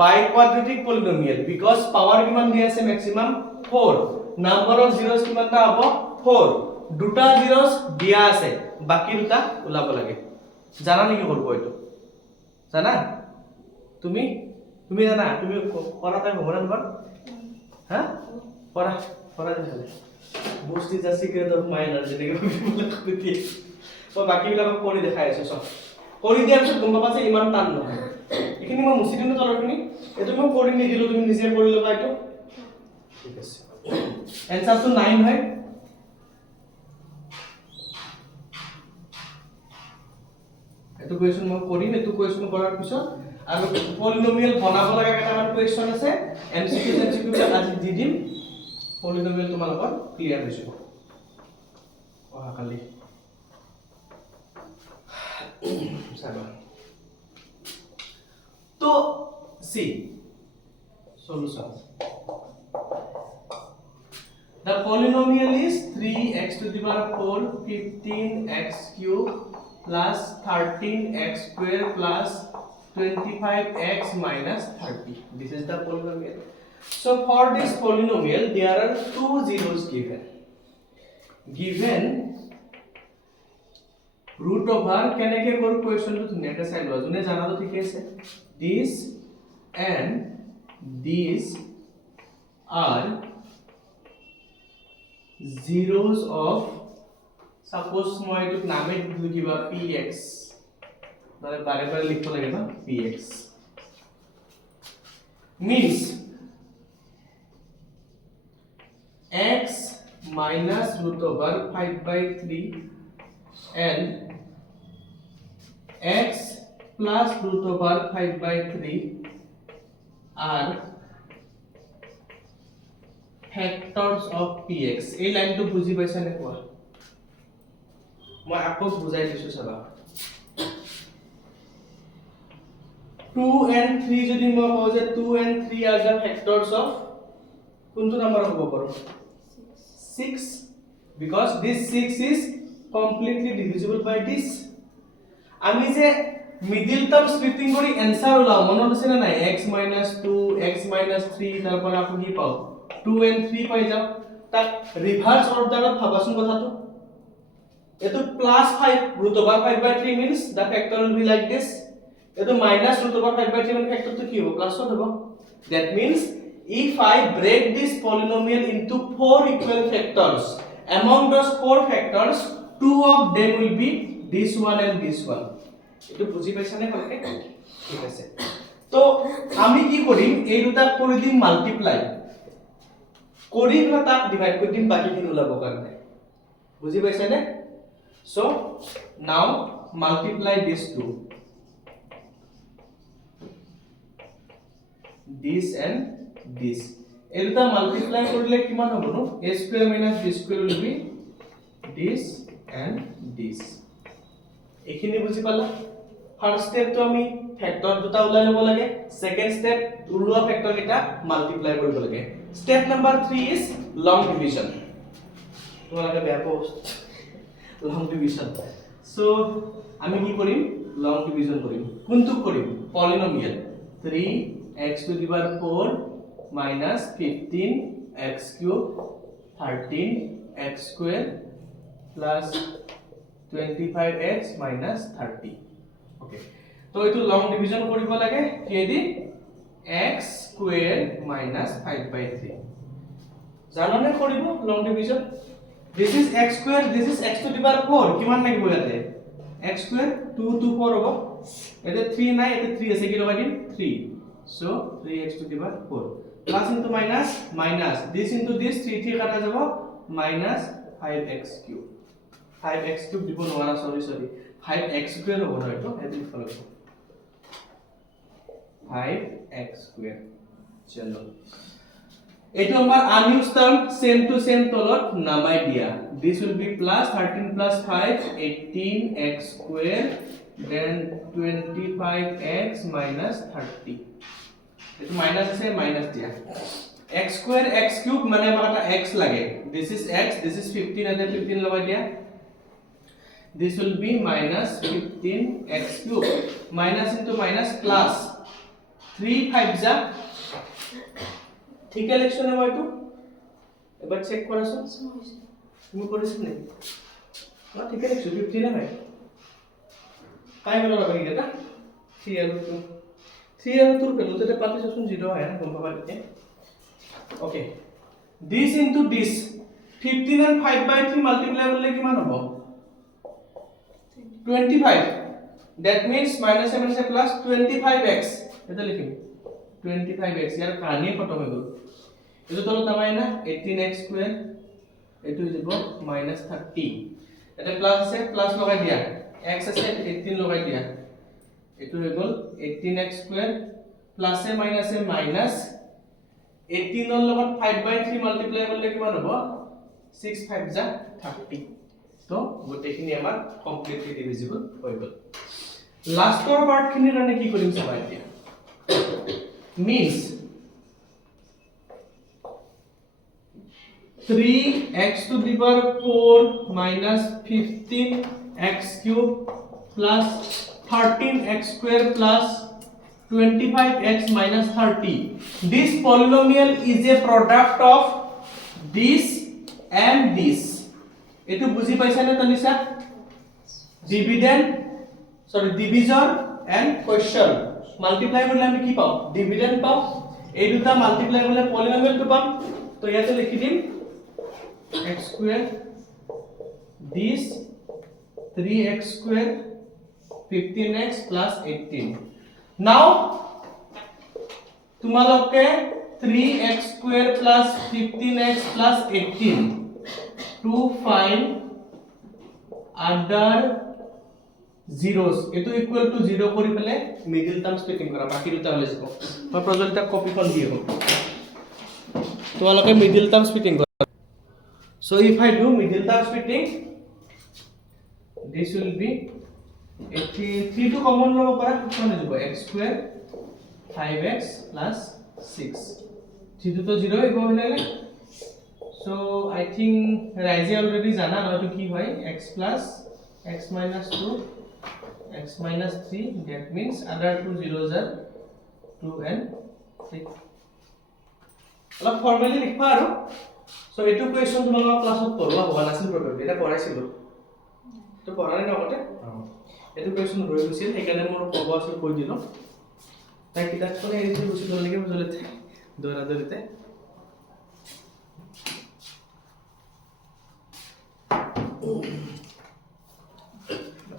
biquadratic polynomial because power কিমান দিয়া আছে maximum 4 number of zeros কিমান না হ'ব 4 দুটা zeros দিয়া আছে বাকি দুটা উলাব লাগে জানা নেকি করব এটো জানা তুমি তুমি জানা তুমি পড়া তাই হোমওয়ার্ক কর হ্যাঁ পড়া পড়া দিলে বুঝতি যা সিক্রেট অফ মাইনার যেনেকে কইতি তো বাকি বিলাক কৰি দেখাই আছে সব কৰি দিয়াৰ পিছত গম পাবা যে ইমান টান নহয় এখিনি মই মুছি দিম তলৰখিনি এটো মই কৰি নি দিলো তুমি নিজে কৰি লবা এটো ঠিক আছে आंसर तो 9 है এটো কোৱেশ্চন মই কৰিম এটো কোৱেশ্চন কৰাৰ পিছত আৰু পলিনোমিয়াল বনাব লগা কেইটামান কোৱেশ্চন আছে এমসিকিউ আজি দি দিম পলিনোমিয়াল তোমালোকৰ ক্লিয়াৰ হৈ যাব অহাকালি চাবা solution. The polynomial is 3x to the power 4 15x cube plus 13x square plus 25x minus 30. This is the polynomial. So for this polynomial there are two zeros given. Given root over কেনেকে কর কোয়েশ্চনটো ধুনিয়াকে চাই লোৱা জনে জানাটো ঠিক আছে this and these are zeros of suppose মই এটো নামে দিলো কিবা px মানে বাৰে বাৰে লিখিব লাগে না px means x minus root over 5/3 and x plus root over 5/3 are factors of px. এই লাইনটো বুজি পাইছা নে কোৱা মই আকৌ বুজাই দিছো চাবা 2 and 3 যদি মই কওঁ যে 2 and 3 are the factors of কোনটো নাম্বাৰ হ'ব পাৰো 6 because this 6 is completely divisible by this আমি যে মিডল টার্ম স্প্লিটিং কৰি आंसर ওলাও মনত আছে না নাই x - 2 x - 3 তারপর আপনি কি পাও 2 and 3 পাই যাও তা রিভার্স অর্ডারত ভাবাচোন কথাটো এটো +5 root over 5/3 means the factor will be like this এটো -root over 5/3 মানে ফ্যাক্টর তো কি হবে প্লাস হবে that means if I break this polynomial into 4 equal factors among those 4 factors 2 of them will be this one and this one এটো বুঝি পাইছা নে ভালকে ঠিক আছে তো আমি কি কৰিম এই দুটা কৰি দিম মাল্টিপ্লাই কৰি না তাক ডিভাইড কৰি দিম বাকিখিনি ওলাব কাৰণে বুঝি পাইছা নে so now multiply this two this and this এই দুটা মাল্টিপ্লাই কৰিলে কিমান হ'ব no a square minus b square will be this and this এখিনি বুজি পালা ফার্স্ট স্টেপ তো আমি ফ্যাক্টর দুটা উলাই লব লাগে সেকেন্ড স্টেপ উলোৱা ফ্যাক্টর এটা মাল্টিপ্লাই কৰিব লাগে step number 3 is long division তোমালোকে বেয়া পোষ্ট লং ডিভিজন সো আমি কি কৰিম লং ডিভিজন কৰিম কোনটো কৰিম polynomial 3x to the power 4 minus 15x cube 13x square plus 25x minus 30 okay তো এটো লং ডিভিজন কৰিব লাগে কি দি x square minus 5/3 জাননে কৰিব long division this is x square this is x to the power 4 কিমান লাগিব ইয়াতে x square 2 to 4 হ'ব এতে 3 নাই এতে 3 আছে কি লগাই দিম 3 so 3x to the power 4 plus into minus minus this into this 3 3 কাটা যাব minus 5x cube 5x cube দিব নোৱাৰা sorry 5x square হ'ব না এটো এদিন ফলো 5x square চলো এটো আমাৰ আনইউজ টার্ম সেম টু সেম তলত নামাই দিয়া this will be plus 13 plus 5 18x square then 25x minus 30 এটো মাইনাস আছে মাইনাস দিয়া x square x cube মানে আমাক এটা x লাগে this is x this is 15 and 15 লগাই দিয়া this will be minus 15x cube minus into minus plus 3 5 যা ঠিক ইলেকশন হয় তো এবার চেক করাছো তুমি করেছ না না ঠিক আছে 15 না ভাই কাই বলা লাগবে এটা 3 আর 2 3 আর 2 পেলো তো পার্টিশন 0 হয় না কম পাবা দিতে ওকে this into this 15 and 5/3 multiply করলে কিমান হবে 25 that means minus and minus plus 25x এটা লিখিম 25x ইয়ার কানে খতম হৈ গল এটো তলত নামাই না 18x স্কয়ার এটো হৈ যাব -30 এটা প্লাস আছে প্লাস লগাই দিয়া x আছে 18 লগাই দিয়া এটো হৈ গল 18x স্কয়ার প্লাস এ মাইনাস এ মাইনাস 18 এর লগত 5/3 মাল্টিপ্লাই করলে কিমান হ'ব 6 5 যা 30 তো গোটেখিনি আমাৰ কমপ্লিটলি ডিভিজিবল হৈ গল লাষ্টৰ পাৰ্ট খিনিৰ কাৰণে কি কৰিম চাবা এতিয়া means 3x to the power 4 minus 15x cube plus 13x square plus 25x minus 30. This polynomial is a product of this and this. এটো বুঝি পাইছা নে Tanisha? divisor and question multiply করলে আমি কি পাও? dividend পাও। এই দুটা multiply করলে polynomial টো পাম। তো ইয়াতে লিখি দিম x square this 3x square 15x plus 18. Now তোমালোকে 3x square plus 15x plus 18 to find other zeros. এটো equal to 0 কৰি পেলে middle term splitting কৰা বাকি দুটা হলে যাব। মই প্ৰজেক্টটা কপিখন দি হ'ব। তোমালোকে middle term splitting কৰা। So if I do middle term splitting, this will be 3 to common লব পাৰা কোন যাব x square 5x plus 6 3 to 0 হ'ব হলে so I think Raise already জানা না তো কি হয় x plus x minus 2 x minus 3 that means other two zeros are 2 and 3 অলপ ফর্মালি লিখবা আৰু so এটো কোৱেশ্চন তোমালোকৰ ক্লাছত পঢ়োৱা হোৱা নাছিল প্ৰবলেম এটা পঢ়াইছিলো তো পঢ়ালে না আগতে এটো কোৱেশ্চন ৰৈ গৈছিল সেইকাৰণে মোৰ ক'ব আছিল কৈ দিলো তাই কিতাপ পঢ়ে এৰিছে বুজিলো নেকি বুজলেতে দৰা দৰিতে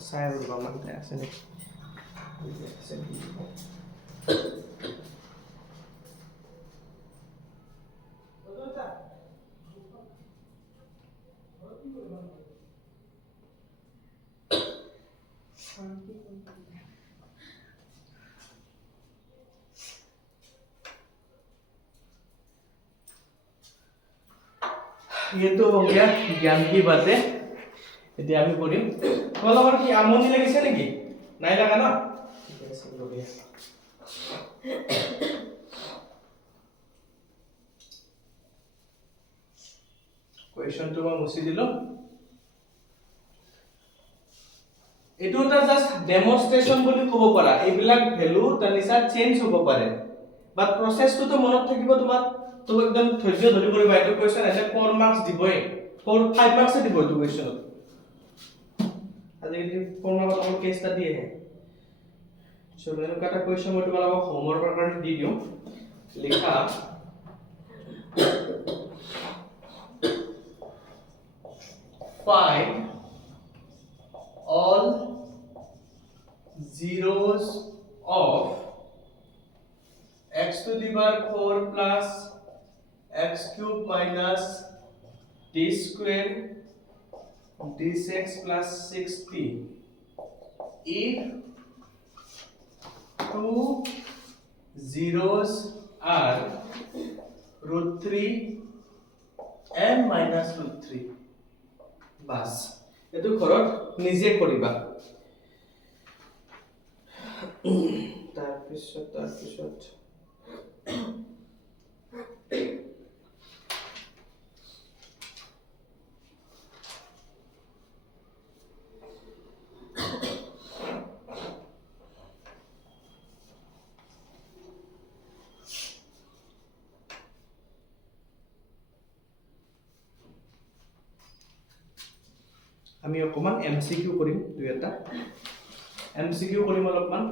চাই আৰু বামানতে আছে নে ये तो हो गया ज्ञान की बातें এতিয়া আমি পঢ়িম তোমালোকৰ কি আমনি লাগিছে নেকি নাই লাগা না ঠিক আছে বঢ়িয়া কোৱেশ্চনটো মই মুছি দিলো এটো এটা জাস্ট ডেমনস্ট্ৰেচন বুলি ক'ব পাৰা এইবিলাক ভ্যালু তানিসা চেঞ্জ হ'ব পাৰে বাট প্ৰসেসটো তো মনত থাকিব তোমাৰ তো একদম ধৈৰ্য ধৰি কৰিবা এটো কোৱেশ্চন এনে 4 মার্কস দিবই 5 মার্কস দিব এটো কোৱেশ্চন আজিকালি 4 মার্কস অল কেস টা দিয়ে সো এনো কাটা কোৱেশ্চন মই তোমালোকক হোমৱৰ্কৰ কাৰণে দি দিও লিখা find all zeros of x to the power 4 plus x cube minus d square dx plus 6p if two zeros are root 3 and minus root 3 বাস এটো ঘৰত নিজে কৰিবা তাৰপিছত আমি অকমান এমসিকিউ কৰিম দুই এটা এমসিকিউ কৰিম অলপমান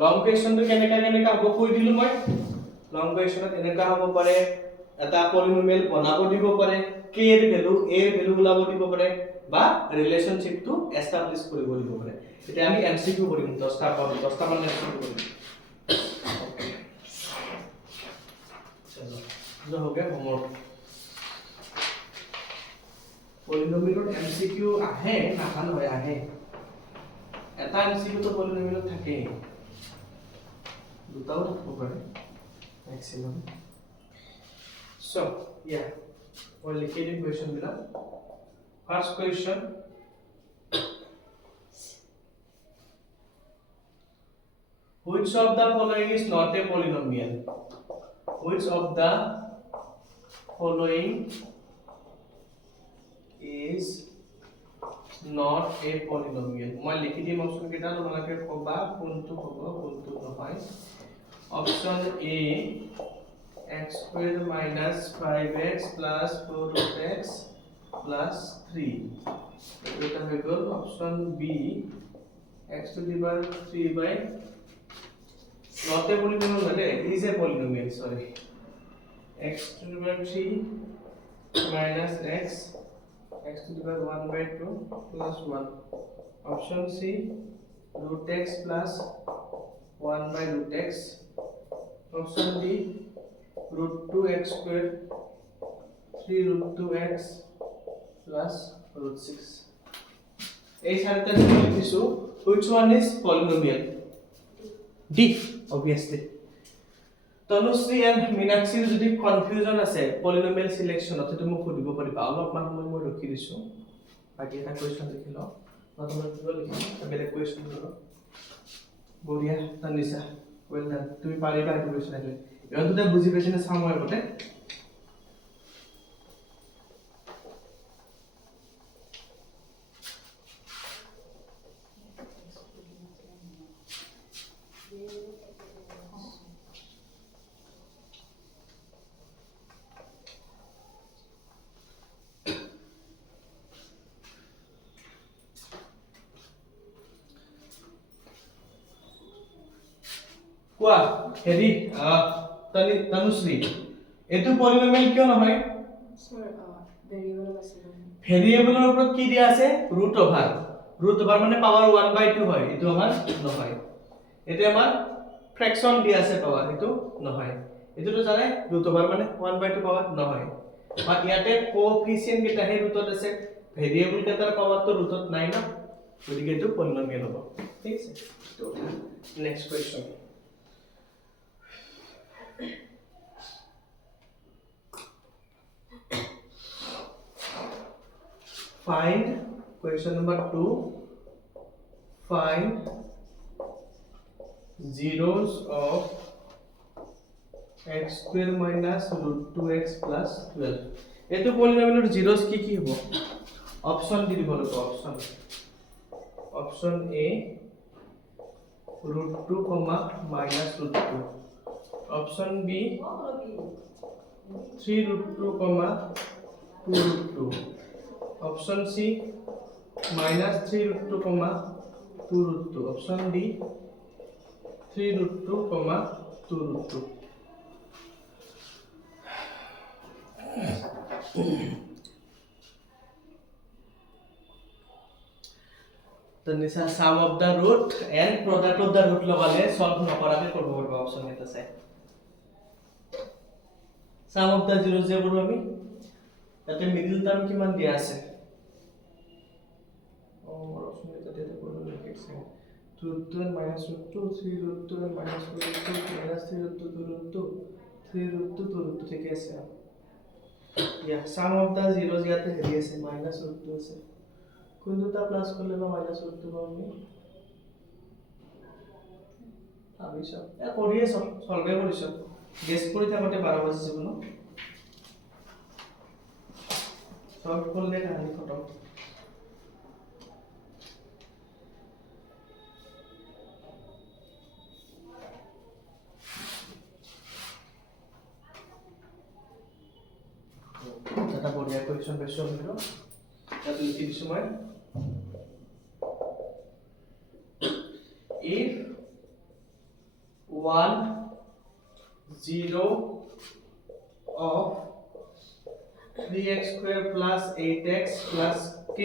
লং কোৱেশ্চনটো কেনেকা হ'ব কৈ দিলো মই লং কোৱেশ্চনত এনেকা হ'ব পাৰে এটা পলিনোমিয়েল বনাব দিব পাৰে k এর ভ্যালু a এর ভ্যালু ওলাব দিব পাৰে বা ৰিলেশনশিপটো এস্টাবলিশ কৰিব দিব পাৰে এটা আমি এমসিকিউ কৰিম 10টা মান এমসিকিউ কৰিম চলো हो गया होमवर्क পলিনোমিয়েলৰ এমসিকিউ আহে না ভাল হয় আহে এটা এমসিকিউ তো পলিনোমিয়েলত থাকে দুটাও থাকিব পাৰে ম্যাক্সিমাম সো ইয়া মই লিখি দিম question black first question Which of the following is not a polynomial? Which of the following is not a polynomial? মই লিখি দিম অপশন কেইটা তোমালোকে কবা কোনটো হ'ব কোনটো নহয় option A x squared minus 5x plus 4x plus 3 এটা হয়ে গেল option B x to the power 3 by not a polynomial is a polynomial sorry x to the power 3 minus x to the power 1 by 2 plus 1 option C root x plus 1 by root x option D root 2x squared 3 root 2x plus root 6 এই সারিটা লিখিছো which one is polynomial D obviously Tanushree and মীনাক্ষীৰ যদি confusion আছে পলিনোমিয়েল সিলেকশনত তুমি মোক সুধিব পাৰিবা অলপমান সময় মই ৰখি দিছো বাকি এটা কোৱেশ্চন লিখি লও তোমালোকে কি লিখিম বেলেগ কোৱেশ্চন লও বঢ়িয়া তনিশা ওয়েল ডান তুমি পাৰিবা এই কোৱেশ্চন আহিলে ইমান দুটা বুজি পাইছে না চাম মই আগতে কোৱা হেৰি তনুশ্ৰী এটো পলিনোমিয়েল কিয় নহয় স্যার ভেরিয়েবল আছে ভেৰিয়েবলৰ ওপৰত কি দিয়া আছে ৰুট ওভাৰ মানে পাৱাৰ 1/2 হয় এটো আমাৰ নহয় এটো আমাৰ ফ্ৰেকশন দিয়া আছে পাৱাৰ এটো নহয় এটো জানে ৰুট ওভাৰ মানে 1/2 পাৱাৰ নহয় বা ইয়াতে কোএফিচিয়েন্ট কেটা হে ৰুটত আছে ভেৰিয়েবল কেটাৰ পাৱাৰটো ৰুটত নাই না গতিকে এটো পলিনোমিয়েল হ'ব ঠিক আছে তো next question Find question number 2 find zeros of x square minus root 2x plus 12 এটো পলিনোমিয়েলৰ zeros কি হ'ব অপশন দি দিব লাগিব option A root 2 minus root 2 option B 3 root 2 2 root 2 option C minus 3 root 2 2 root 2 option D 3 root 2 2 root 2 तो निशा sum of the root and product of the root लगाले solve নকৰাকে কৰিব পাৰিব অপচন এটা চাই sum of the zeros যে কৰো আমি তাতে মিডল টার্ম কিমান দিয়া আছে অপচন এটা দিতে কৰিব লিখিছে root 2 and minus root 2 3 root 2 and minus root 2 minus 3 root 2 2 root 2 3 root 2 2 root 2 ঠিক আছে या sum of the zeros ইয়াতে হেৰি আছে minus root 2 আছে কোনটা প্লাস করলে বা মাইনাস করতে পারবো আমি সব এ করিয়ে সব সলভে করিস গেস করে থাকতে 12 বাজে জীবন সলভ করলে কাহিনী খতম এটা বড়িয়া কোয়েশ্চন বেশি হলো তাহলে লিখি সময় if 1 0 of 3x square plus 8x plus k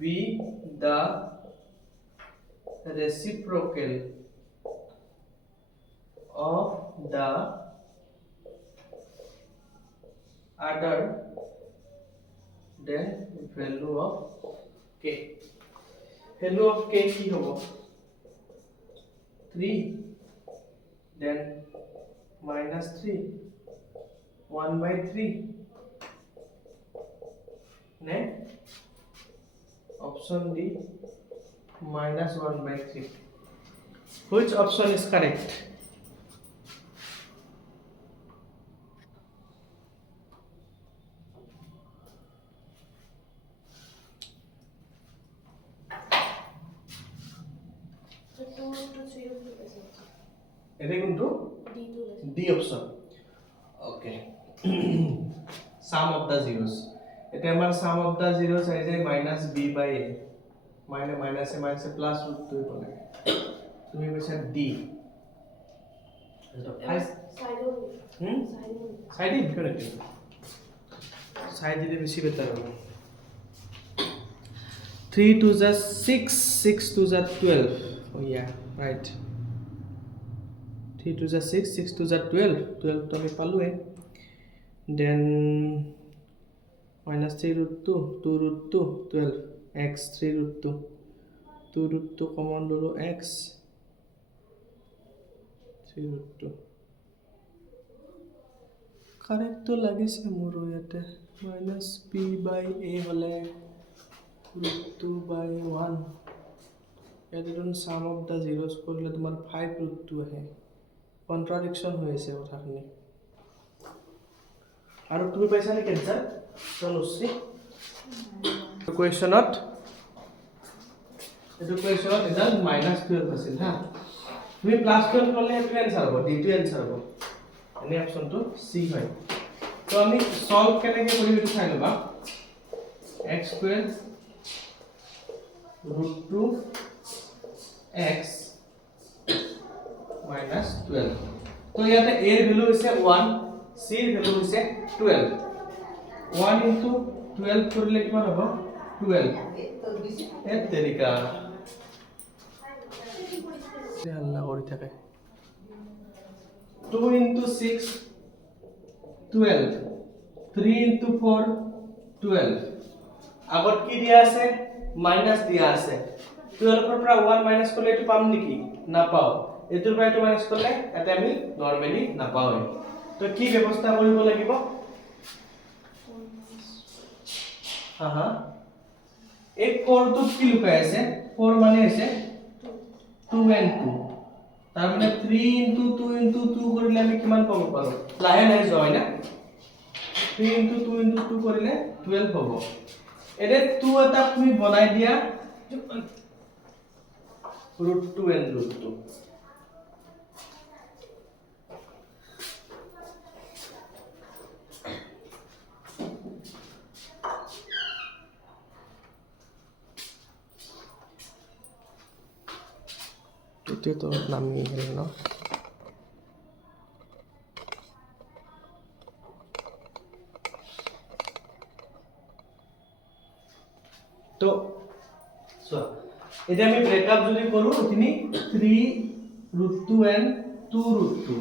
be the reciprocal of the other then value of k value of k কি হ'ব 3 then minus 3 1/3 ne option D minus 1/3 Which option is correct? So 2 to 3 of the present. It is going to D2 D option. Okay. Sum of the zeros. It is sum of the zeros is a minus b by a. Minus a plus root 2 बोले. तो ये बचा D. Side in correct. Side दिले बेसी better होगा. 3 to the 6, 6 to the 12. Oh yeah, right. 3 to the 6, 6 to the 12. 12 तो हमें पालू है. Then minus 3 root 2, 2 root 2, 12. X 3 root 2. 2 root 2 common dolo x. 3 root 2. Correct तो लगे से मोरो याते. Minus b by a वाले root 2 by 1. याते तो sum of the zeros कर ले तुम्हारा 5 root 2 है. Contradiction हुए से उठा करने. और तुम्हें पैसा नहीं कैंसर? चलो उससे. Question not. The question not is a minus 12% हाँ. तुम्हें plus 12 कर ले तो आंसर होगा. D2 आंसर होगा. अन्य ऑप्शन तो C है. तो हमें solve करने के पूरी विधि फाइनल बा. X square root 2 x minus 12. तो यहाँ पे a वैल्यू इसे 1, c वैल्यू इसे 12. 1 into 12 कर ले कितना होगा? 12. ये तरीका. ये हल्ला करी থাকে. 2 into 6 12. 3 into 4 12. আগত কি দিয়া আছে? মাইনাস দিয়া আছে. 12 ৰ পৰা 1 মাইনাস কৰিলে এটো পাম নেকি? না পাও. এটোৰ পৰা এটো মাইনাস কৰিলে এটা আমি নরমালি না পাও. তো কি ব্যৱস্থা কৰিব লাগিব? হা এক 4 তো কি লুকাই আছে? 4 মানে আছে 2 and 2. তার মানে 3 into 2 into 2 কৰিলে আমি কিমান পাব পাৰো? লাহে লাহে যায় না. 3 into 2 into 2 কৰিলে 12 হ'ব. এনে 2 এটা তুমি বনাই দিয়া root 2 and root 2. itu tuh nami no. तो सो এটা আমি ব্রেকআপ যদি কৰো তিনি 3 root 2 and 2 root 2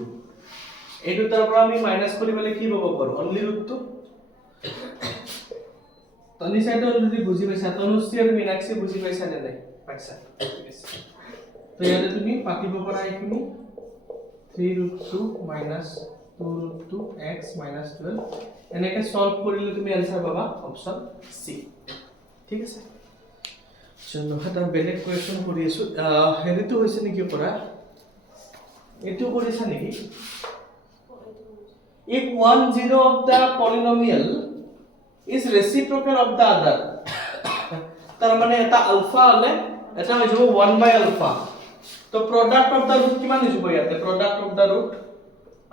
এই দুটাৰ পৰা আমি মাইনাস কৰিবলে কি পাব পাৰো only root 2 Toni side already বুজি পাইছা তনুশ্ৰী আৰু মীনাক্ষী বুজি পাইছা নে নাই পাইছা তো ইয়াতে তুমি পাতিব পৰা এইখিনি 3 root 2 minus 2 root 2 x minus 12 এনেকে সলভ কৰিলে তুমি आंसर পাবা অপচন সি ঠিক আছে চলো এটা বেলেগ কোৱেশ্চন কৰি আছো হেৰিটো হৈছে নেকি কৰা এটো কৰিছা নেকি if one zero of the polynomial is reciprocal of the other তার মানে এটা আলফা হলে এটা হৈ যাব 1 by alpha তো product of the root কিমান হৈ যাব ইয়াতে product of the root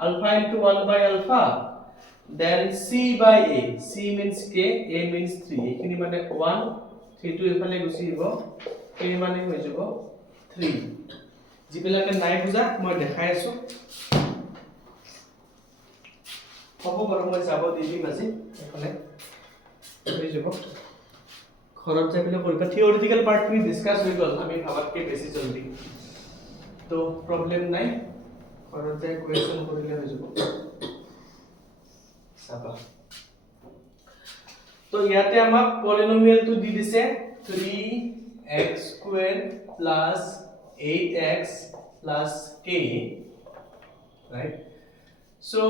alpha into 1 by alpha then c by a c means k a means 3 এখিনি মানে 1 3 to এফালে গুছি যাব a মানে হৈ যাব 3 জিবিলাকে নাই বুজা মই দেখাই আছো হ'ব বাৰু মই যাব দিবি মাজি এফালে হৈ যাব ঘৰত যাই পেলাই কৰিবা থিওৰিটিক্যাল পাৰ্ট খিনি ডিসকাস হৈ গল আমি ভাবাতকে বেছি জলদি তো প্ৰবলেম নাই ঘৰত যাই কোৱেশ্চন কৰিলে হৈ যাব চাবা তো ইয়াতে আমাক পলিনোমিয়ালটো দি দিছে 3x square plus 8x plus k right so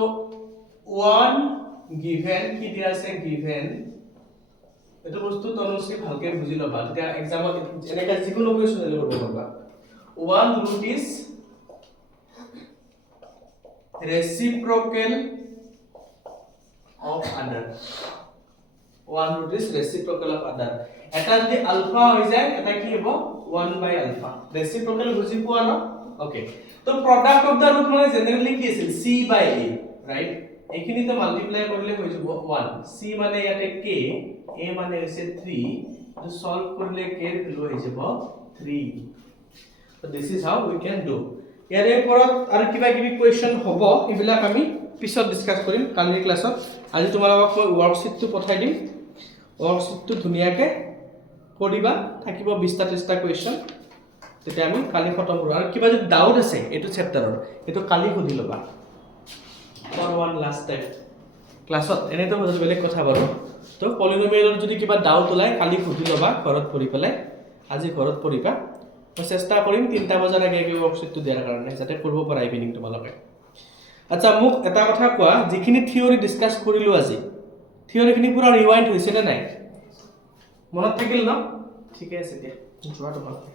one given কি দিয়া আছে given এটো বস্তু তনুশ্ৰী ভালকে বুজি লবা তেতিয়া এক্সামত এনেকা যিকোনো কোৱেশ্চন লৈ কৰিব পারবা one root is reciprocal of other. One root is reciprocal of other. এটা যদি alpha হৈ যায় এটা কি হ'ব 1 by alpha. Reciprocal বুজি পোৱা ন? Okay. তো product of the root মানে জেনাৰেলি কি আছিল c by a, right? এইখিনিতে মাল্টিপ্লাই কৰিলে হৈ যাব 1. c মানে ইয়াতে k, a মানে হৈছে 3, তো সলভ কৰিলে k এর ভ্যালু হৈ যাব 3. So this is how we can do. ইয়াৰে ওপৰত আৰু কিবা কিবি কোৱেশ্চন হ'ব এইবিলাক আমি পিছত ডিসকাস কৰিম কালিৰ ক্লাছত. আজি তোমালোকক মই ওয়ার্কশিটটো পঠাই দিম. ওয়ার্কশিটটো ধুনিয়াকে কৰিবা, থাকিব 20টা 30টা কোৱেশ্চন. তেতিয়া আমি কালি খতম কৰোঁ. আৰু কিবা যদি ডাউট আছে এইটো চেপ্টাৰৰ এইটো কালি সুধি ল'বা. for one last time ক্লাছত এনেতো বেলেগ কথা বাৰু. তো পলিনোমিয়েলৰ যদি কিবা ডাউট ওলাই কালি সুধি ল'বা ঘৰত পঢ়ি পেলাই. আজি ঘৰত পঢ়িবা. মই চেষ্টা কৰিম 3টা বজাৰ আগে আগে ওয়ার্কশিটটো দিয়াৰ কাৰণে যাতে কৰিব পৰা ইভিনিং তোমালোকে. আচ্ছা মোক এটা কথা কোৱা, যিখিনি থিওৰি ডিসকাস কৰিলো আজি থিওৰিখিনি পুৰা ৰিৱাইন্ড হৈছে নে নাই? মনত থাকিল ন? ঠিকে আছে দিয়া যোৱা তোমালোকে।